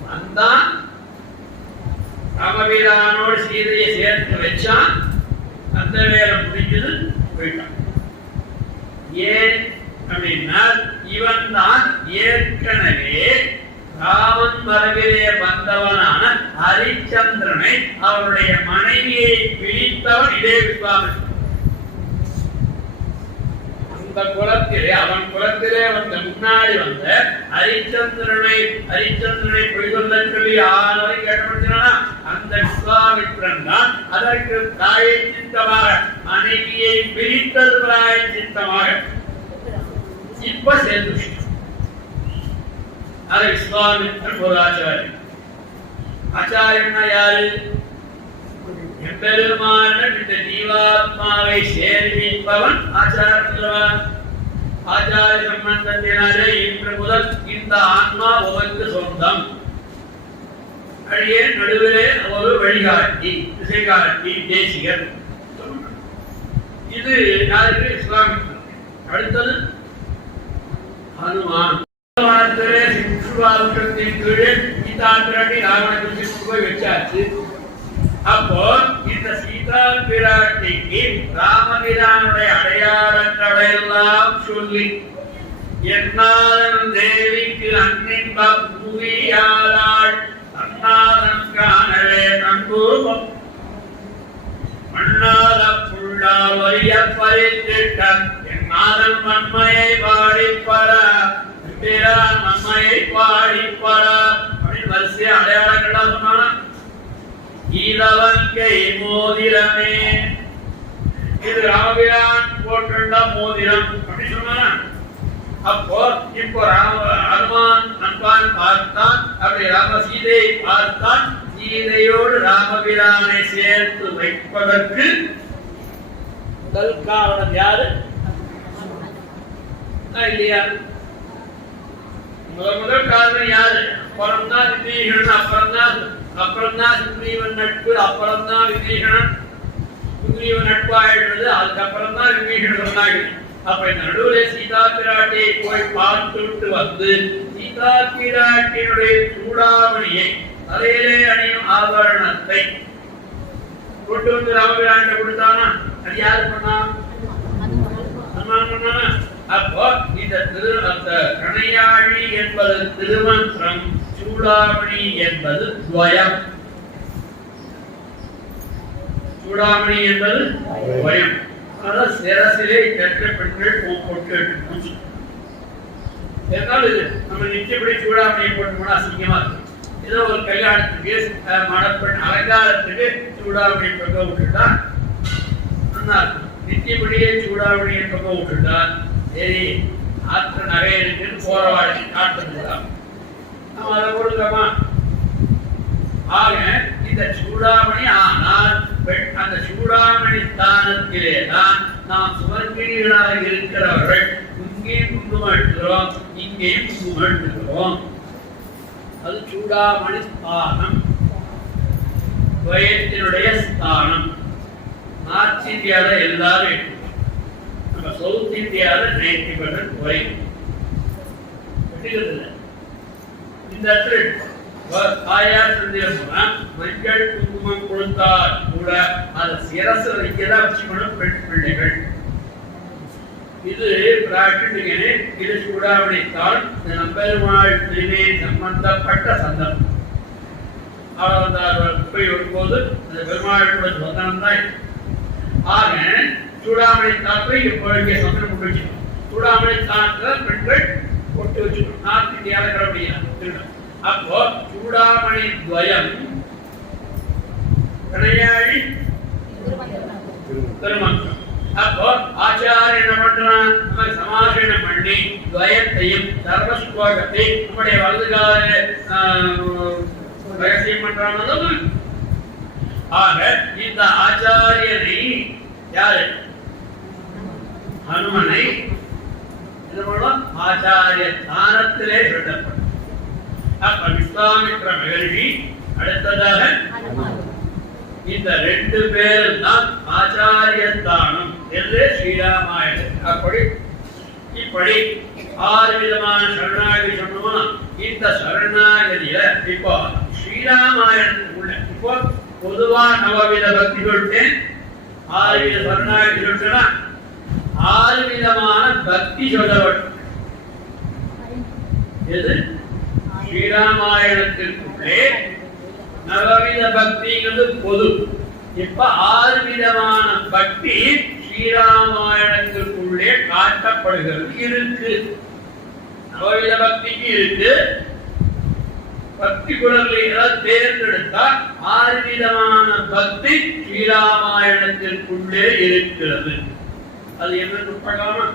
வந்தான், ராமபிரானோடு சீதையை சேர்த்து வச்சான், அந்த வேலை முடிஞ்சது, போயிட்டான். ஏன் அப்படின்னா இவன் தான் ஏற்கனவே ராமன் மரபிலே வந்தவனான ஹரிச்சந்திரனை அவருடைய மனைவியை பிடித்தவன் இதே விஸ்வாமித்திரன். அந்த குலத்திலே அவன் குலத்திலே வந்த முன்னாடி வந்த ஹரிச்சந்திரனை பொய்கொள்ள சொல்லி ஆனவரை கேட்டபடுத்தினா அந்த விஸ்வாமித்திரன் தான் அதற்கு தாயை சித்தமாக மனைவியை பிரித்தது தாயை சித்தமாக இப்ப சேர்ந்து அது விஸ்வாமித்திரன் ஒரு ஆச்சாரியன். ஆச்சாரியன்னா யாரு? எம்பெருமான இந்த ஜீவாத்மாவை சேர்விப்பவன் ஆச்சாரியன். ஆச்சாரிய சம்பந்தத்தினாலே இன்று முதல் இந்த ஆன்மா உமக்கு சொந்தம். அடியே நடுவிலே ஒரு வழிகாட்டி, திசைகாட்டி, தேசிகர். இது யாருக்கு? விஸ்வாமித்திரன். அடுத்தது ஹனுமான். கீழே சீதாபிராட்டி ராவணனுக்கு போய் வச்சாச்சு. அப்போ இந்த சீதா பிராட்டிக்கு ராமபிரானுடைய அடையாளங்களை எல்லாம் சொல்லி என்னாதன் தேவிக்கு அன்னின்ப புவியாளாள் அன்னாதன் காணவே நம்பூபம் மண்ணாத புள்ளா வரிய பறித்திட்ட என்னாதன் மண்மையை பாடிப்பட மண்மையை பாடிப்பட அப்படின்னு வரிசையா அடையாளங்கள்லாம் சொன்னானா. ஈரவங்கை மோதிரமே, இது ராமபிரான் போட்டுள்ள மோதிரம் அப்படி சொன்னா. அப்போ இப்போ ஹனுமான் நண்பான் பார்த்தான், அப்படி ராம சீதையை பார்த்தான். சீதையோடு ராமபிரானை சேர்த்து வைப்பதற்கு முதல் காரணம் யாரு? இல்லையா? முதல் காரணம் யாரு? அப்புறம்தான் விபீஷணன், அப்புறம்தான் சுக்ரீவன் நட்பு, அப்புறம்தான் விபீஷணன் சுக்ரீவன் நட்பாயிடுறது, அதுக்கப்புறம் தான் விபீஷணன் சொன்னாங்க. அப்ப இந்த நடுவில் சீதா பிராட்டியை போய் பார்த்துட்டு வந்து சீதா பிராட்டியினுடைய சூடாமணியை தலையிலே அணியும் ஆபரணத்தை கொண்டு வந்து ராமபிரான் கொடுத்தானா? அது யாரு பண்ணா? அப்போ இந்த அந்த கணையாழி என்பது திருமந்திரம், சூடாமணி என்பது துவயம். சூடாமணி என்பது துவயம். அதான் சிரசிலே கற்ற பெண்கள் போட்டு இது நம்ம நிச்சயப்படி சூடாமணியை போட்டு போனா அசிங்கமா இருக்கு. ஏதோ ஒரு கல்யாணத்துக்கு மணப்பெண் அலங்காரத்துக்கு சூடாமணி பக்கம் விட்டுட்டா நல்லா இருக்கும். நித்தியப்படியே சூடாமணியை பக்கம் விட்டுட்டா சரி ஆற்ற நகை இருக்குன்னு போறவாடி காட்டுலாம் நம்ம அதை கொடுக்கமா. ஆக இந்த சூடாமணி ஆனால் அந்த சூடாமணி ஸ்தானத்திலே தான் நாம் சுமர்கிணிகளாக இருக்கிறவர்கள் இங்கேயும் குங்குமம் எடுத்துக்கிறோம், இங்கேயும் குங்குமம் எடுத்துக்கிறோம். அது சூடாமணி ஸ்தானம், துவயத்தினுடைய ஸ்தானம். நார்த் இந்தியாவில எல்லாரும் எடுத்துக்கிறோம், நம்ம சவுத் இந்தியாவில 90% துவயம் எடுத்துக்கிறது. இந்த இடத்துல தாயார் சொல்லிய போனா மஞ்சள் குங்குமம் கொடுத்தார் கூட அதை சிரசு வைக்கதான் வச்சுக்கணும் பெண் பிள்ளைகள். இது பிராட்டினே இது சூடாமணித்தான் இந்த நம்பெருமாள் திருமே சம்பந்தப்பட்ட சந்தர்ப்பம். போய் வரும்போது அந்த பெருமாளோட சொந்தம் தான். ஆக சூடாமணி தாக்கை இப்பொழுது சந்தனம் கொண்டு வச்சுக்கணும். சூடாமணி தாக்கில் பெண்கள் கொட்டு வச்சுக்கணும். நார்த் இந்தியாவில் கிளம்பியா. அப்போ சூடாமணி துவயம் கடையாழி திருமந்திரம். அப்போ ஆச்சாரிய என்ன பண்றான், நம்ம சமாசனம் பண்ணி துவயத்தையும் சர்வஸ்லோகத்தை நம்முடைய வலதுகால ரகசியம் பண்றான். ஆக இந்த ஆச்சாரியனை யாரு, ஹனுமனை இது மூலம் ஆச்சாரிய ஸ்தானத்திலே சொல்லப்படும். அப்ப விஸ்வாமித்ர மகரிஷி, அடுத்ததாக இந்த ரெண்டு பேரும் தான் ஆச்சாரிய ஸ்தானம் என்று ஸ்ரீராமாயணம். அப்படி இப்படி 6 விதமான சரணாகதி சொன்னோம்னா இந்த சரணாகதியில இப்போ ஸ்ரீராமாயணத்துக்குள்ள இப்போ பொதுவா நவவித பக்தி சொல்லிட்டேன். 6 வித சரணாகதி சொல்லிட்டேன்னா 6 விதமான பக்தி சொல்லப்படும். எது ஸ்ரீராமாயணத்திற்குள்ளே நவவித பக்திங்கிறது பொது. இப்ப 6 விதமான பக்தி ஸ்ரீராமாயணத்திற்குள்ளே காட்டப்படுகிறது. இருக்கு நவவித பக்திக்கு இருக்கு. பக்தி குணங்களை தேர்ந்தெடுத்தா 6 விதமான பக்தி ஸ்ரீராமாயணத்திற்குள்ளே இருக்கிறது. அது என்னன்னு பார்க்கலாமா?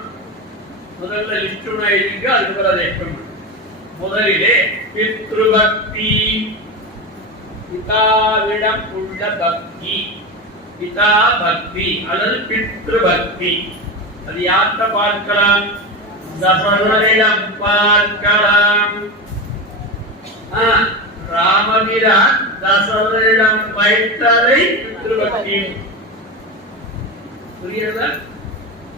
முதல்ல லிஸ்ட் இருக்கு, அதுக்கு அதை முதலிலே பித்ருபக்தி, பிதாவிடம் உள்ள பக்தி, பிதா பக்தி அல்லது பித்ரு பக்தி. அது யார்கிட்ட பார்க்கலாம்? தசரதிடம் பார்க்கலாம். ராமபிரான் தசரதிடம் வைத்ததை பித்ரு பக்தி. புரியுதா?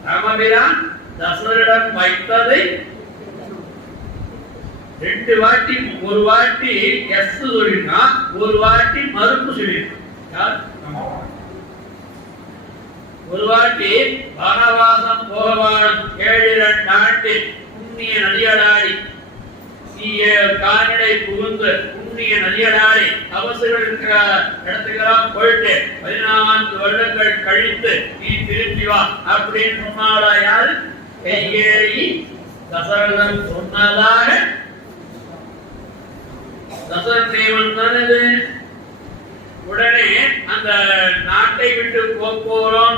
ராமபிரான் தசரதிடம் வைத்ததை 2 வாட்டி, ஒரு வாட்டி எஸ் சொல்லினா, ஒரு வாட்டி மறுப்பு சொல்லிருக்கான். ஒரு வாட்டி வனவாசம் போகவானம் 7 ஆண்டு புண்ணிய நதியடாடி கானிடை புகுந்து புண்ணிய நதியடாடி அவசரம் இருக்கிற இடத்துக்கெல்லாம் போயிட்டு 14 வருடங்கள் கழித்து நீ திருப்பி வா அப்படின்னு சொன்னாலா யாரு? கைகேயி தசரதன் சொன்னதாக தசரதேவன் தானது. உடனே அந்த நாட்டை விட்டு போறோம்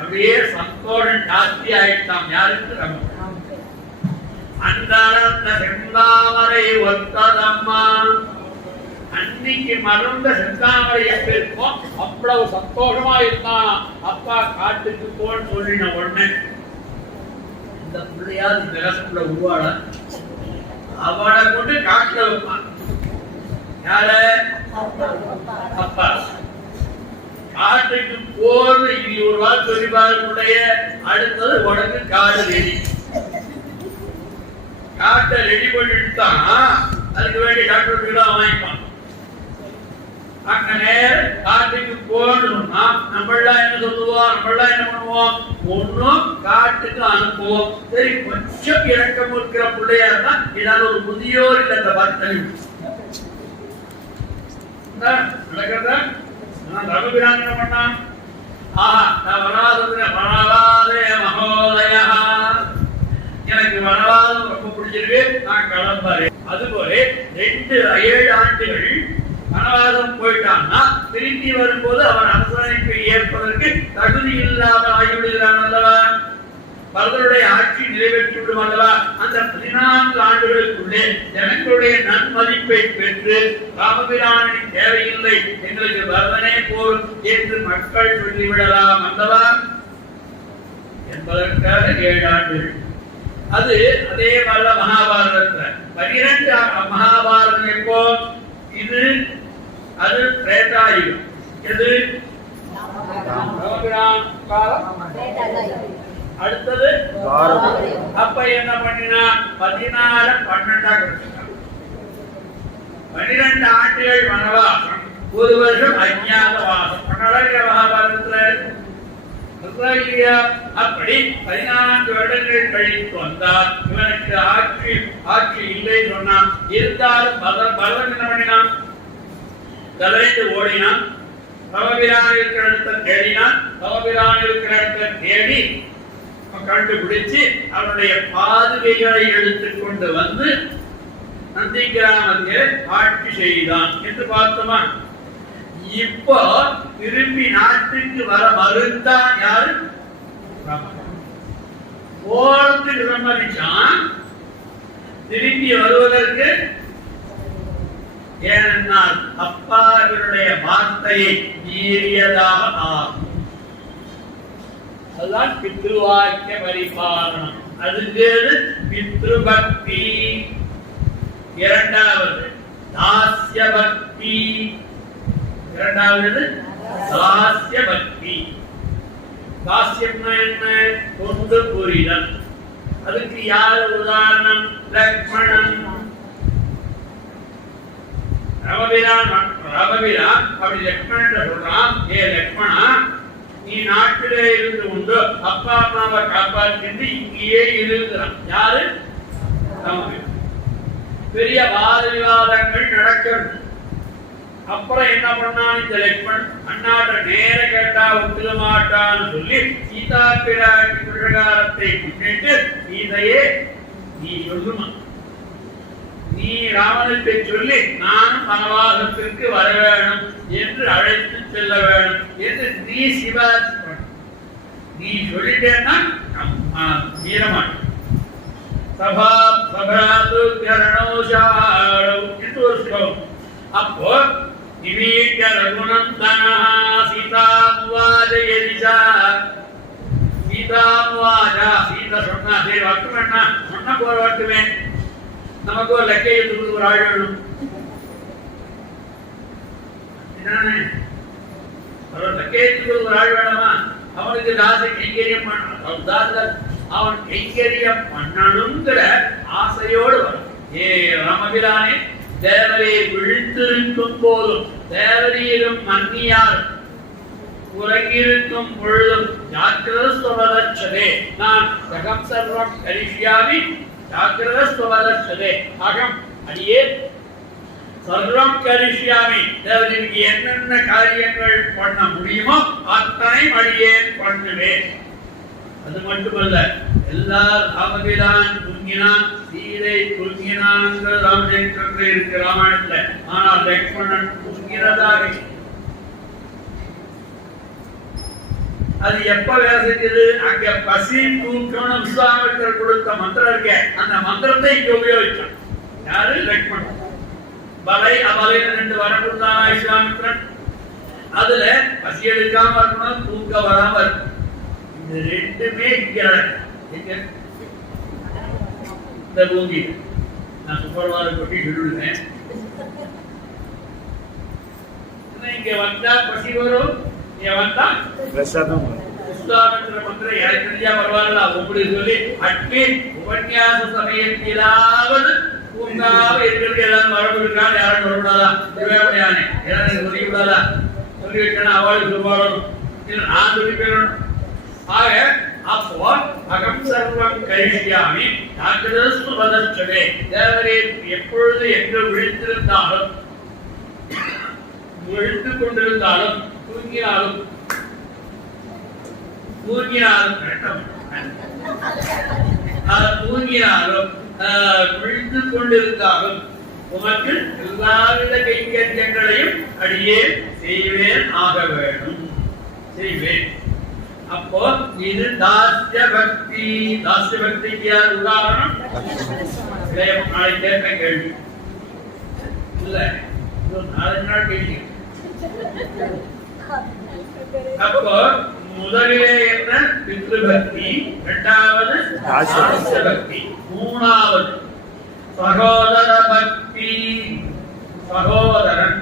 அப்படியே சந்தோஷம் ஜாஸ்தி ஆயிட்டான். யாருக்கு? அந்த செந்தாமரை ஒத்ததம்மா. அன்னைக்கு மறந்த செந்தாமரை எப்படி இருக்கும் அவ்வளவு சந்தோஷமா இருந்தான். அப்பா காட்டுக்கு போன்னு சொல்லின உடனே இந்த பிள்ளையாவது இந்த ரசத்துல உருவாட அவனை கொண்டு காட்டுல வைப்பான். யார? அப்பா. காட்டுக்கு போறது இது ஒரு வாரம் சொல்லி பாருடைய. அடுத்தது உனக்கு காடு ரெடி. காட்டை ரெடி பண்ணிட்டுதான் அதுக்கு வேண்டிய டாக்டர் வாங்கிப்பான். அங்க நேரம் காட்டுக்கு போகணும்னா நம்மளாம் என்ன சொல்லுவோம், நம்மளாம் என்ன பண்ணுவோம்? ஒன்னும் காட்டுக்கு அனுப்புவோம். சரி, கொஞ்சம் இறக்கம் இருக்கிற பிள்ளையா இருந்தா ஏதாவது ஒரு முதியோர் இல்ல பார்த்தல் நடக்கிறதா. ரகுபிரான் என்ன பண்ணான்? நான் வனவாதே மகோதயா, எனக்கு வனவாதம் ரொம்ப பிடிச்சிருக்கு, நான் கிளம்புறேன். அதுபோல 7 ஆண்டுகள் வனவாதம் போயிட்டான்னா திரும்பி வரும்போது அவன் அரசமைப்பை ஏற்பதற்கு தகுதி இல்லாமல் ஆகிவிடுகிறான் அல்லவா? பலருடைய ஆட்சி நிறைவேற்றிவிடும் அல்லவா? அந்த 14 ஆண்டுகளுக்குள்ளே ஜனங்களுடைய நன்மதிப்பை பெற்று ராமபிரானின் தேவையில்லை, எங்களுக்கு வரதனே போல் என்று மக்கள் சொல்லிவிடலாம் அல்லவா என்பதற்காக 7 ஆண்டுகள். அது அதே மாதிரி மகாபாரதத்துல 12 மகாபாரதம் எப்போ? இது அது திரேதாயுகம். எது? அடுத்தது அப்ப என்ன பண்ணினா 14 12 12 ஆண்டுகள் வனவாசம். ஒரு வருஷம் அஞ்ஞாதவாசம் பண்ணாங்க மகாபாரதத்துல. அப்படி 14 வருடங்கள் கழித்து வந்தால் இவனுக்கு ஆட்சி இல்லை சொன்னான். இருந்தாலும் பலவன் என்ன பண்ணினான்? தலைந்து ஓடினான். தவபிரான் இருக்கிற இடத்தை தேடினான். தவபிரான் இருக்கிற இடத்தை தேடி கண்டுபிடிச்சு அவனுடைய பாதுகைகளை எடுத்துக் கொண்டு வந்து நந்தி கிராமத்தில் ஆட்சி செய்தான் என்று பார்த்தோமா. இப்போ திரும்பி நாட்டுக்கு வர மறுத்தான் யாரு? போறதுக்கு சம்மதிச்சான். திரும்பி வருவதற்கு ஏனென்றால் அப்பாவினுடைய வார்த்தையை மீறியதாக ஆகும். அதுதான் பித்ருவாக்கிய பரிபாலனம். அதுக்கு பித்ருபக்தி. இரண்டாவது தாஸ்ய பக்தி. இரண்டாவது தாஸ்ய பக்தி. தாஸ்யம்னா என்ன? கொண்டு புரிதல். அதுக்கு யார் உதாரணம்? லக்ஷ்மணன். ராமபிரான் அப்படி லக்ஷ்மணன் சொல்றான், ஏ லக்ஷ்மணா, நீ நாட்டிலே இருந்து உண்டு அப்பா அம்மாவை காப்பாற்றிட்டு இங்கேயே இருக்கிறான். யாரு? ராமபிரான். பெரிய வாத விவாதங்கள் நடக்கிறது. அப்புறம் என்ன பண்ணான் இந்த லக்ஷ்மணன்? அண்ணாட்ட நேர கேட்டா ஒத்துக்க மாட்டான்னு சொல்லி சீதா பிராட்டி பிரகாரத்தை முன்னிட்டு சீதையே நீ சொல்லுமா, நீ ராமனுக்கு சொல்லி நானும் வனவாசத்திற்கு வர வேணும் என்று அழைத்து செல்ல வேணும் என்று நீ சிபாரிசு பண்ண. நீ சொல்லிட்டேன்னா வீரமாட்டேன். சபா சபாது கரணோஷாரோ என்று ஒரு ஸ்லோகம். அப்போ நிவீட்ய ரகுநந்தனா சீதாமுவாஜயதிஷா. சீதாமுவாஜா, சீதா சொன்னா சரி வட்டுமேன்னா சொன்ன போற வட்டுமே. நமக்கு ஒரு லக்கையத்துக்கு ஒரு ஆள் வேணும். லக்கையத்துக்கு ஒரு ஆள் வேணுமா? அவனுக்கு தாச கைங்கரியம் பண்ணணும். அவன் கைங்கரியம் பண்ணணுங்கிற ஆசையோடு வரும். ஏ ராமபிரானே, தேவரை விழித்திருக்கும் போதும் தேவரீரும் மன்னியாரும் உறங்கியிருக்கும் பொழுதும் ஜாக்கிரதஸ்வவதச்சதே, நான் சகம் சர்வம் கரிஷ்யாமி ஜாக்கிரதஸ்வவதச்சதே, அகம் அடியே சர்வம் கரிஷ்யாமி, தேவருக்கு என்னென்ன காரியங்கள் பண்ண முடியுமோ அத்தனை அடியே பண்ணுவேன். அது மட்டுமல்ல, எல்லா ராமபிரான் துங்கினான், சீதை துங்கினான் ராமச்சந்திரன் இருக்கு ராமாயணத்துல. ஆனால் லக்ஷ்மணன் துங்கிறதாக அது எப்ப வேலை செஞ்சது? அங்க பசி தூக்கணும் விஸ்வாமித்திரர் கொடுத்த மந்திரம் இருக்க, அந்த மந்திரத்தை இங்க உபயோகிச்சான். யாரு? லக்ஷ்மணன். பலை அபலைன்னு 2 வரம் கொடுத்தானா விஸ்வாமித்திரன். அதுல பசி எடுக்காம இருக்கணும், தூக்க வராம இருக்கணும். இந்த ரெண்டுமே இங்க இந்த பூமி. நான் சுப்பரவாதம் கொட்டி சொல்லுவேன். இங்க வந்தா பசி வரும், இங்க வந்தா பிரசாதம். விஸ்வாமித்திர மந்திரம் எனக்கு தெரிஞ்சா பரவாயில்ல உங்களுக்கு சொல்லி அட்லீஸ்ட் உபன்யாச சமயத்திலாவது பூங்காவ இருக்கிறது. எல்லாரும் மரபு இருக்கான்னு யாரும் சொல்லக்கூடாதா? தேவையானே யாரும் சொல்லிக்கூடாதா? சொல்லி வைக்கணும், அவளுக்கு சொல்லுவாங்க, நான் சொல்லி போயிடணும். ஆக அப்போ அகம் சர்வம் கரிஷ்யாமி ஜாக்கிரதஸ்வவதச்சதே, தேவரே எப்பொழுது எங்கு விழித்திருந்தாலும் விழித்துக் கொண்டிருந்தாலும் தூங்கினாலும் விழித்துக் கொண்டிருந்தாலும் உமக்கு எல்லாவித கைங்கரியங்களையும் அடியே செய்வேன், ஆக வேணும், செய்வேன். அப்போ இது தாஸ்ய பக்தி. தாஸ்ய பக்திக்கு உதாரணம் நாளைக்கு கேட்க கேள்வி இல்ல, 4 நாள் கேள்வி. அப்போ முதலிலே என்ன? பித்ருபக்தி. இரண்டாவது தாஸ்ய பக்தி. மூணாவது சகோதர பக்தி. சகோதரன்,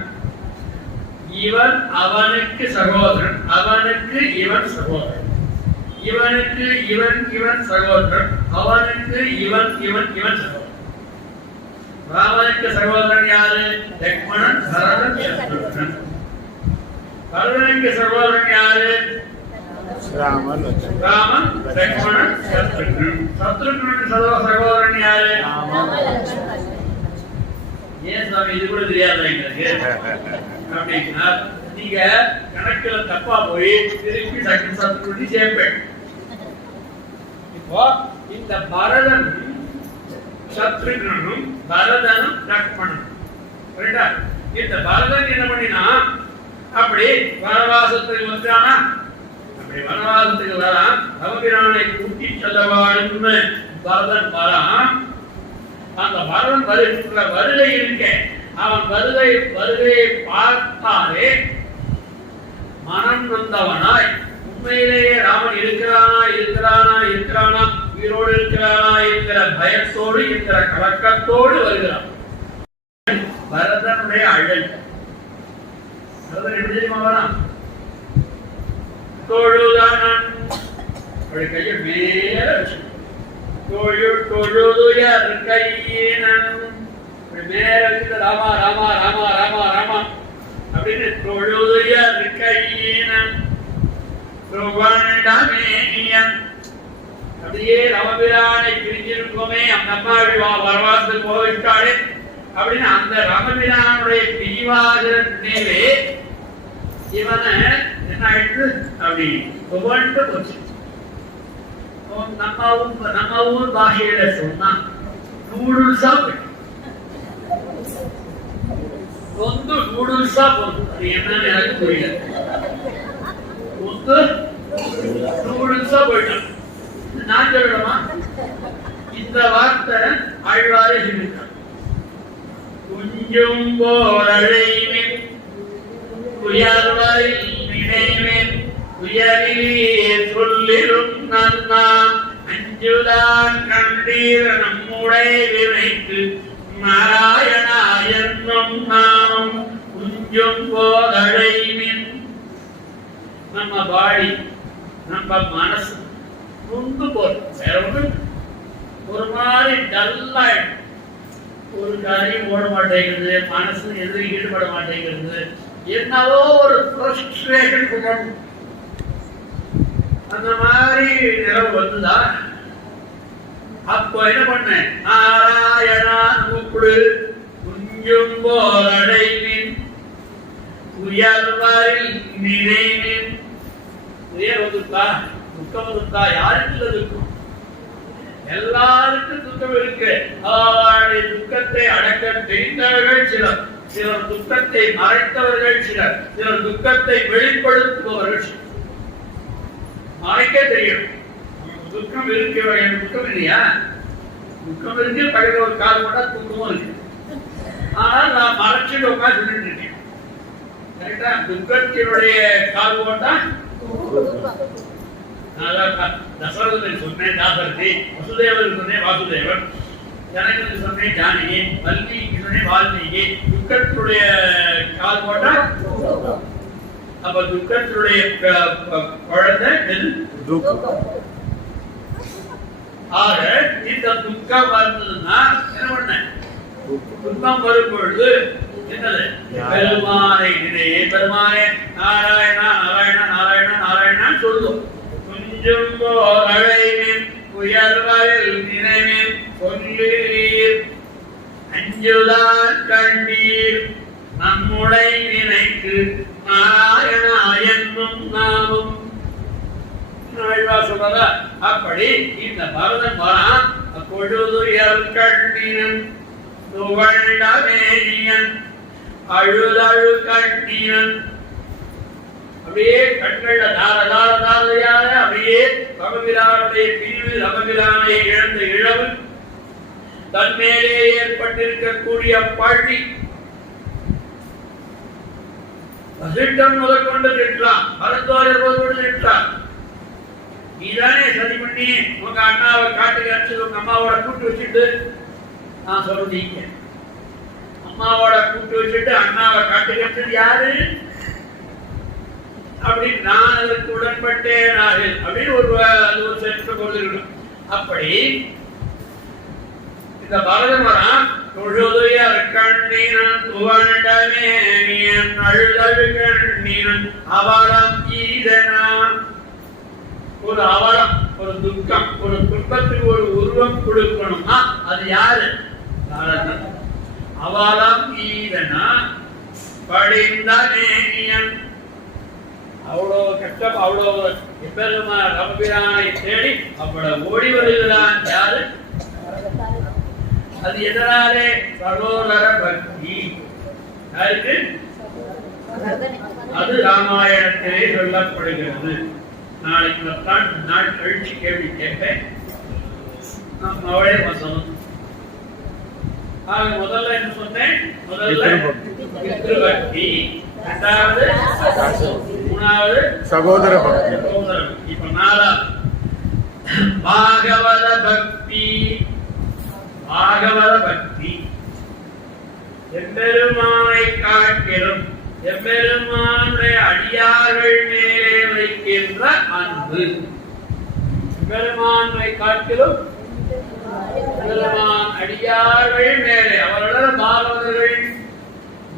இவன் அவனுக்கு சகோதரன், அவனுக்கு இவன் சகோதரன், இவனுக்கு இவன் சகோதரன், அவனுக்கு இவன் சகோதரன். ராமனுக்கு சகோதரன் யாரு? லக்ஷ்மணன், பரதன், சத்ருகன். பரதனுக்கு சகோதரன் யாரு? ராமன் லட்சுமணன். ராமன், லட்சுமணன், சத்ருக்னன். சத்ருக்னனுக்கு சகோதரன் யாரு? ஏன் சாமி இது கூட தெரியாத அப்படின்னா நீங்க கணக்குல தப்பா போய் திருப்பி சத்ருக்னி சேர்ப்பேன். இப்போ இந்த பரதன் சத்ருக்னனும் பரதனும் லட்சுமணனும் கரெக்டா? இந்த பரதன் என்ன பண்ணினா அப்படி வனவாசத்துக்கு வந்தானா, அப்படி வனவாசத்துக்கு வரான், ரமபிரானை கூட்டி செல்லவாடுன்னு பரதன் வரான். அந்த பரதன் வருகின்ற வருகை இருக்க, அவன் வருகையை பார்த்தாலே மனம் வந்தவனாய் உண்மையிலேயே ராமன் இருக்கிறானா உயிரோடு இருக்கிறானா என்கிற பயத்தோடு என்கிற கலக்கத்தோடு வருகிறான். பரதனுடைய அழல் பரதன் எப்படி தெரியுமா வரான்? தொழுதானன் அப்படி கையை மேல வச்சு தொழுதுயர் கையினன் மேல வச்சு ராமா ராமா ராமா ராமா ராமா அப்படின்னு தொழுதுயர் கையினன் சுவண்டமேனியன் அப்படியே ரமபிரானை பிரிஞ்சிருக்கோமே அந்த அம்மா வரவாசத்துக்கு போயிட்டாலே அப்படின்னு அந்த ரமபிரானுடைய பிரிவாகிற நினைவே இவனை என்ன ஆயிடுது அப்படி துவண்டு போச்சு. நம்ம ஊர் பாஷையில சொன்னா நூடுல்ஸா போயிட்டு நூடுல்ஸா போகுது. அது என்னன்னு எனக்கு புரியல. நூடுல்ஸா போயிட்டான். நான் சொல்லணுமா? இந்த வார்த்தை ஆழ்வாரே சொல்லிட்டான். குஞ்சும் போரழைவேன் உயர்வரில் நினைவேன் உயரிலே சொல்லிலும் நன்னா அஞ்சுதான் கண்டீர நம்முடைய வினைக்கு நாராயணா என்னும் நாம் குஞ்சும் போரழைவேன். நம்ம பாடி நம்ம மனசு நொந்து போறோம். ஒரு மாதிரி டல்லாயிடும். ஒரு காரியம் ஓட மாட்டேங்கிறது, மனசு எதிரி ஈடுபட மாட்டேங்கிறது, என்னவோ ஒரு ஃப்ரஸ்ட்ரேஷன். அந்த மாதிரி நிலவு வந்துதா? அப்போ என்ன பண்ண? நாராயணா கூப்பிடு குஞ்சும் போல் அடைவின் உயர்வரில் நினைவின். வந்துட்டா துக்கம் வந்துட்டா யாருக்கு துக்கம்? எல்லாருக்கும் துக்கம் இருக்கு. அவருடைய துக்கத்தை அடக்க தெரிந்தவர்கள் சிலர், சிலர் துக்கத்தை மறைத்தவர்கள் சிலர், சிலர் துக்கத்தை வெளிப்படுத்துபவர்கள் சிலர். மறைக்க தெரியும். துக்கம் இருக்கு, துக்கம் இல்லையா? துக்கம் இருக்கு, பக்கத்துல ஒரு கால் போட்டா துக்கமும் இருக்கு. ஆனால் நான் மறைச்சிட்டு உட்காந்து சொல்லிட்டு இருக்கேன். கரெக்டா? துக்கத்தினுடைய கால் போட்டா தசரதன் சொன்னேன் தாசரதி, வசுதேவருக்கு சொன்னேன் வாசுதேவன், ஜனகனுக்கு சொன்னேன் ஜானகி, வல்மீகிக்கு சொன்னேன் வால்மீகி. துக்கத்துடைய கால் போட்டா அப்ப துக்கத்துடைய குழந்தை ஆக இந்த துக்கம் வந்ததுன்னா என்ன பண்ண? துக்கம் வரும்பொழுது என்னது? பெருமானை நினையே. பெருமானே நாராயணா நாராயணா நாராயணா நாராயணா சொல்லும். குஞ்சும் போரழைவேன் உயர்வரில் நினைவேன் சொல்லீர் அஞ்சுதான் கண்டீர் நம்முடைய நினைக்கு நாராயணா என்னும் நாமும். சொல்றதா? அப்படி இந்த பரதன் வரான். பொழுதுயர் கண்ணினன் துவண்டமேனியன் அழுதழு கண்ணினன். அப்படியே கண்கள்ல தார தார தாரையாக அப்படியே ரமபிரானுடைய பிரிவு, ரமபிரானை இழந்த இழவு, தன்மேலே ஏற்பட்டிருக்கக்கூடிய பழி, வசிஷ்டன் முதற்கொண்டு நின்றான், பரத்வாஜர் முதற்கொண்டு நின்றான். நீதானே சரி பண்ணி உங்க அண்ணாவை காட்டுக்கு அனுப்பிச்சு உங்க அம்மாவோட கூட்டு வச்சுட்டு நான் சொல்றீங்க. அம்மாவோட கூட்டு வச்சுட்டு அண்ணாவை காட்டுக்கு அனுப்பிச்சது யாரு அப்படின்னு நான் அதற்கு உடன்பட்டேன் அப்படின்னு ஒரு சென்று கொண்டிருக்கணும். அப்படி இந்த பரதன் வரான். தொழுதுயர் கண்ணீரன் துவண்டமேனியன் அழுதல் கண்ணீரன் அவலம் ஈதனா. ஒரு அவலம், ஒரு துக்கம், ஒரு துன்பத்துக்கு ஒரு உருவம் கொடுக்கணும்னா அது யாரு? நாரதன். அவலம் ஈதனா படிந்தமேனியன். அவ்வளவு கஷ்டம், அவ்வளவு எப்பெருமா ரமபிரானை தேடி அவ்வளவு ஓடி வருகிறான். யாரு? அது எதனாலே? சகோதர பக்தி. யாருக்கு? அது ராமாயணத்திலே சொல்லப்படுகிறது. நாளைக்கு நாள் கழிச்சு கேள்வி கேட்பேன். அவளே வசனம். முதல்ல என்ன சொன்னேன்? முதல்ல பித்ருபக்தி, இரண்டாவது மூணாவது சகோதர பக்தி. இப்ப நாலாவது பாகவத பக்தி. பாகவத பக்தி எம்பெருமானை காட்டிலும் எம்பெருமானுடைய அடியார்கள் மேலே வைக்கின்ற அன்பு. எம்பெருமானை காட்டிலும் எம்பெருமான் அடியார்கள் மேலே, அவர்களோட பாகவதர்கள்,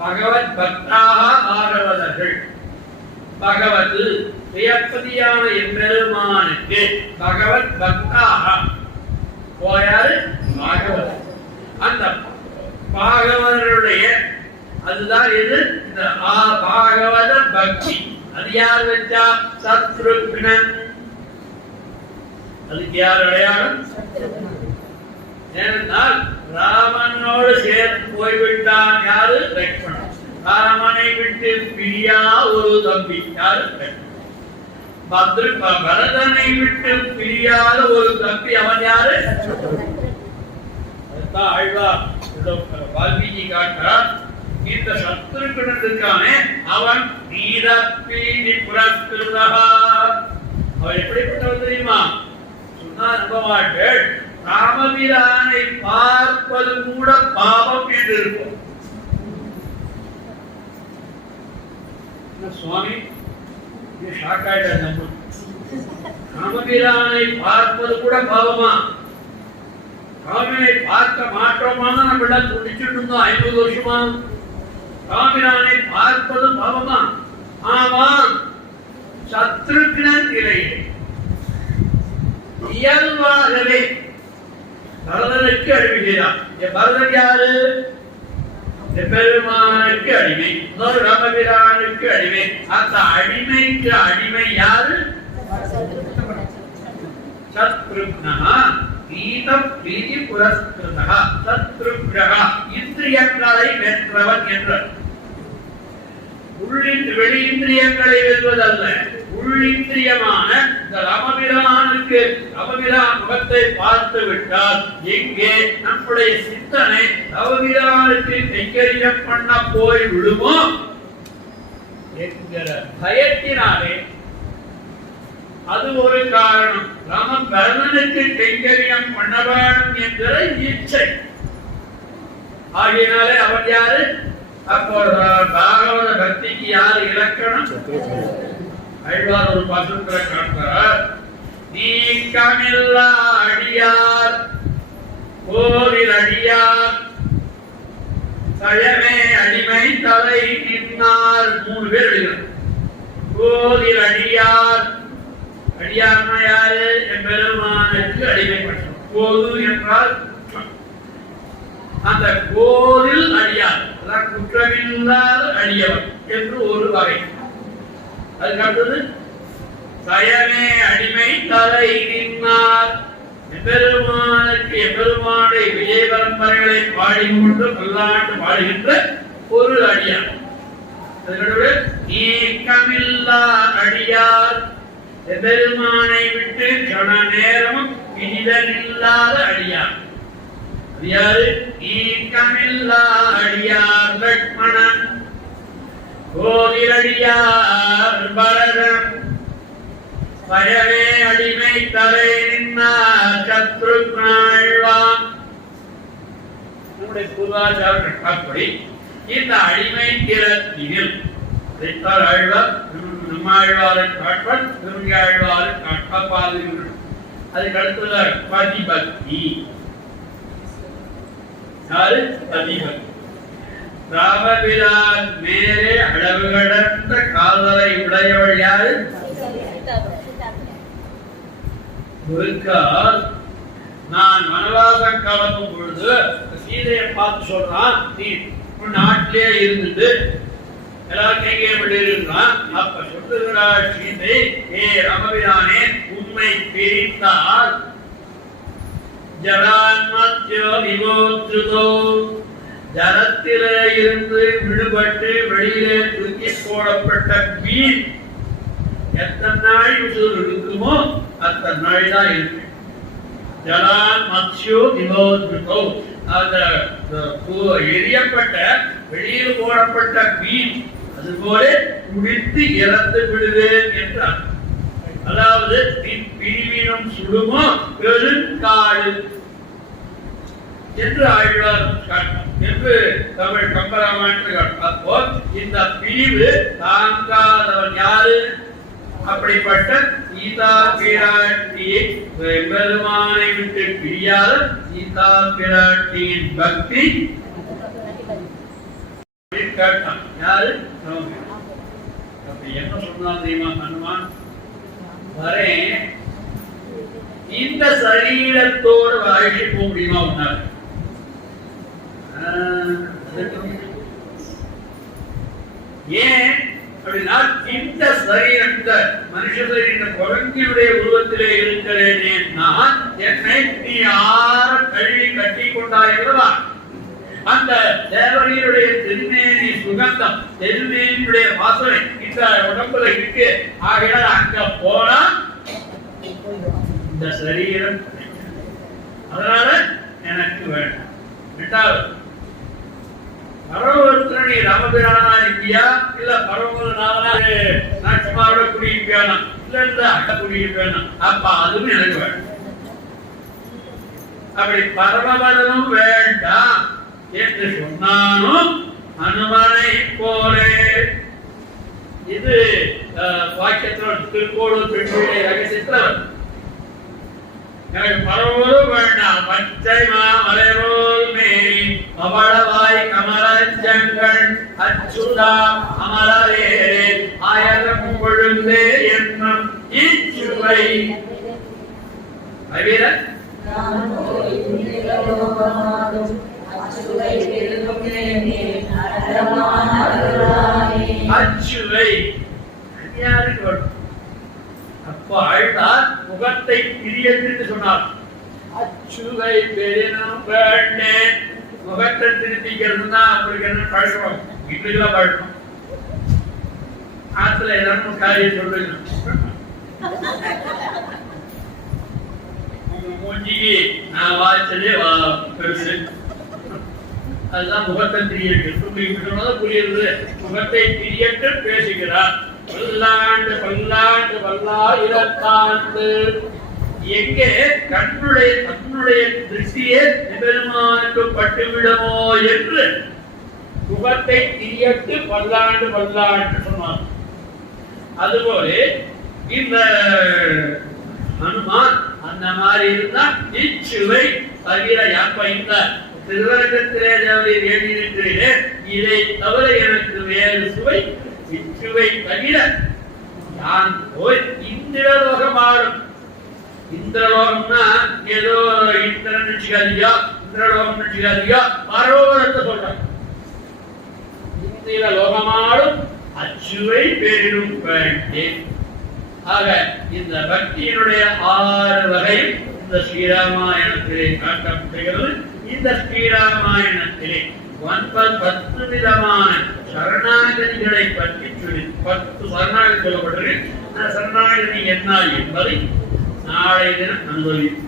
பகவத் பக்தாக பாகவதர்கள். பகவத் வியப்பதியான எம்பெருமானுக்கு பகவத் பக்தாக போயாரு பாகவதர். அந்த பாகவதருடைய அதுதான் எது? இந்த பாகவத பக்தி. அது யார் வச்சா? சத்ருக்னன். அதுக்கு யார் அடையாளம்? ஏனென்றால் ராமனோடு சேர்ந்து போய்விட்டான். யாரு? லக்ஷ்மணன். ராமனை விட்டு பிரியா ஒரு தம்பி. யாரு? லக்ஷ்மணன். பரதனை விட்டு பிரியாத ஒரு தம்பி. அவன் யாரு? அதுதான் ஆழ்வார் வால்மீகி காட்டுறார். இந்த சத்ருக்னன் இருக்கானே அவன் நீரப்பீதி புரஸ்கிருதா. அவன் எப்படிப்பட்டவன் தெரியுமா? சொன்னா நம்ப மாட்டேன். ராமபிரானை பார்ப்பது கூட பாவம் என்று இருக்கும். சுவாமி ஷாக் ஆயிட்டார். ராமபிரானை பார்ப்பது கூட பாவமா? ராமனை பார்க்க மாற்றோமா? நம்ம துடிச்சுட்டு இருந்தோம் 50 வருஷமா. ராமபிரானை பார்ப்பது பாவமா? ஆமா. சத்ருக்னன் நிலையே இயல்பாகவே பரதனுக்கு அடிமைதான். பரதன் யாரு? பெருமானுக்கு அடிமை, ராமபிரானுக்கு அடிமை. அந்த அடிமைக்கு அடிமை யாரு? சத்ருக்னா. கீதம் பிரீதி புரஸ்கிருதா சத்ருக்னஹ. இந்திரியங்களை வென்றவன் என்றார். வெளி இந்திரியங்களை வெல்வதல்ல, உள்ளிந்திரியமான இந்த ராமபிரானுக்கு ராமபிரான் முகத்தை பார்த்து விட்டால் எங்கே நம்முடைய சிந்தனை ராமபிரானுக்கு கைங்கரியம் பண்ண போய் விடுமோ என்கிற பயத்தினாலே அது ஒரு காரணம். ராமன் பரதனுக்கு கைங்கரியம் பண்ண வேண்டும் என்கிற இச்சை. ஆகையினாலே அவன் யாரு? அப்போ பாகவத பக்திக்கு யாரு இலக்கணம்? ஆழ்வார் ஒரு பாசுரத்துல காட்டுறார். நீக்கமில்லா அடியார் கோவில் அடியார் சயமே அடிமை தலை நின்னார். 3 பேர் எழுதுகிறார். கோவில் அடியார். அடியார்னா யாரு? எம்பெருமானுக்கு அடிமைப்பட்டவர். கோது என்றால் அந்த கோவில் அடியார், குற்றமில்லாத அடியவர் என்று ஒரு வகை. அதுக்கடுத்தது சயமே அடிமை தலை நின்னார். எம்பெருமானுக்கு எம்பெருமானுடைய விஜய பரம்பரைகளை பாடிக்கொண்டு பல்லாண்டு பாடுகின்ற ஒரு அடியார். அதுக்கடுத்து நீக்கமில்லா அடியார். எம்பெருமானை விட்டு கண நேரமும் பிரிதல் இல்லாத அடியார். யாரு? நீக்கமில்லா அடியார் லக்ஷ்மணன். கோதிலடியார் பரதன். பயவே அடிமை தலை நின்னார் சத்ருக்னாழ்வான். நம்முடைய பூர்வாச்சாரர்கள் அப்படி இந்த அடிமை திறத்தினில் ஆழ்வார் நம்மாழ்வாரை காட்பர், திருமங்கையாழ்வாரை காப்பாதுகிறார். அதுக்கு அடுத்தது பதிபக்தி. யாரு? அதிபதி. ராமபிரான் மேலே அளவு கடந்த காதலை உடையவள் யாரு? ஒருக்கால் நான் வனவாசம் கிளம்பும் பொழுது சீதையை பார்த்து சொல்றான், நீ நாட்டிலே இருந்துட்டு எல்லாரும் எங்கே விடுறான். அப்ப சொல்லுகிறாள் சீதை, ஏ ராமபிரானே, உண்மை பிரித்தால் ஜலான்மத்யோ விமோத்ருதோ, ஜலத்திலே இருந்து விடுபட்டு வெளியிலே தூக்கி போடப்பட்ட மீன் எத்தனை நாள் உசுறு இருக்குமோ அத்தனை நாள் தான் இருக்கு. ஜலான்மத்யோ விமோத்ருதோ, அந்த எரியப்பட்ட வெளியில் போடப்பட்ட மீன் அதுபோல குடித்து இறந்து விடுவேன் என்றார். அதாவது பிரிவினம் சுடுமோ பெருங்காடு என்று ஆழ்வார் என்று தமிழ் கம்பராமாயணத்தில். அப்போ இந்த பிரிவு தாங்காதவன் யாரு? அப்படிப்பட்ட சீதா பிராட்டியை பெருமானை விட்டு பிரியாத சீதா பிராட்டியின் பக்தி கேட்டான். யாரு? அப்படி என்ன சொன்னான் தெரியுமா ஹனுமான்? வரேன், இந்த சரீரத்தோடு வாழ்க்கை போக முடியுமா உன்னார்? ஏன் அப்படின்னா, இந்த சரீரம், இந்த மனுஷ சரீர குரங்கினுடைய உருவத்திலே இருக்கிறேனே நான், என்னை நீ யார கழுவி கட்டி கொண்டாயிருவா? அந்த தேவரையுடைய திருமேனி சுகந்தம், திருமேனியுடைய வாசனை இந்த உடம்புல இருக்கு. ஆகையால் அங்க போனா இந்த சரீரம், அதனால எனக்கு வேண்டாம். ரெண்டாவது, பரவத்துல நீ ராமபிரானா இருப்பியா, இல்ல பரவனால நான் சும்மாவோட குடியிருப்பியானா, இல்ல அட்ட குடியிருப்பேனா? அப்ப அதுவும் எனக்கு வேண்டாம். அப்படி பரமபதமும் வேண்டாம் என்று சொன்னாலும் அனுமனை போலே. இது வாக்கியத்தில் திருக்கோளூர் பெண்களுடைய ரகசியத்தில் எனக்கு பரவலும் வேண்டாம். பச்சை மாமலரோல் மேரி அவளவாய் கமலச்சங்கள் அச்சுதா அமலரே ஆயிரம் கொழுந்தே என்னும் இச்சுவை தவிர அச்சுவை யாருக்கு வரும்? அப்போ அழுதார் முகத்தை பிரியஎன்று சொன்னார். அச்சுவை பெரினும் வேண்டேன். முகத்தை திருப்பிக்கிறதுனா அப்படி என்ன பழக்கணும்? வீட்டுக்குள்ள பழக்கணும். ஆத்துல ஏதாவது காரியம் சொல்லுங்க, மூஞ்சிக்கு நான் வாய்ச்சலே பெருசு, அதுதான் முகத்தை திரியட்டு. புரியுது, முகத்தை திரியட்டு பேசுகிறார். பல்லாண்டு பல்லாண்டு பல்லாயிரத்தாண்டு. எங்கே தன்னுடைய திருஷ்டியே பெருமானுக்கு பட்டுவிடுமோ என்று முகத்தை திரியட்டு பல்லாண்டு பல்லாண்டு சொன்னார். அதுபோல இந்த ஹனுமான் அந்த மாதிரி இருந்தா இச்சுவை தவிர யாப்ப இந்த திருவரங்கத்திலே எழுதியிருக்கிறீரே, இதை தவிர எனக்கு வேறு சுவை இச்சுவை தவிர நான் போய் இந்திரலோகம் ஆடும். இந்திரலோகம்னா ஏதோ இந்திரன் நினைச்சுக்காதியா, இந்திரலோகம் நினைச்சுக்காதியா, பரோவரத்தை சொல்றாங்க. இந்திரலோகமாடும் அச்சுவை பெரிடும் வேண்டேன். ஆக இந்த பக்தியினுடைய 6 வகை இந்த ஸ்ரீராமாயணத்திலே காட்டப்படுகிறது. இந்த ஸ்ரீராமாயணத்திலே 10 விதமான சரணாகதிகளை பற்றி சொல்லி 10 சரணாகதி சொல்லப்பட்டிருக்கு. சரணாகதி என்ன என்பதை நாளை தினம் அனுபவிப்போம்.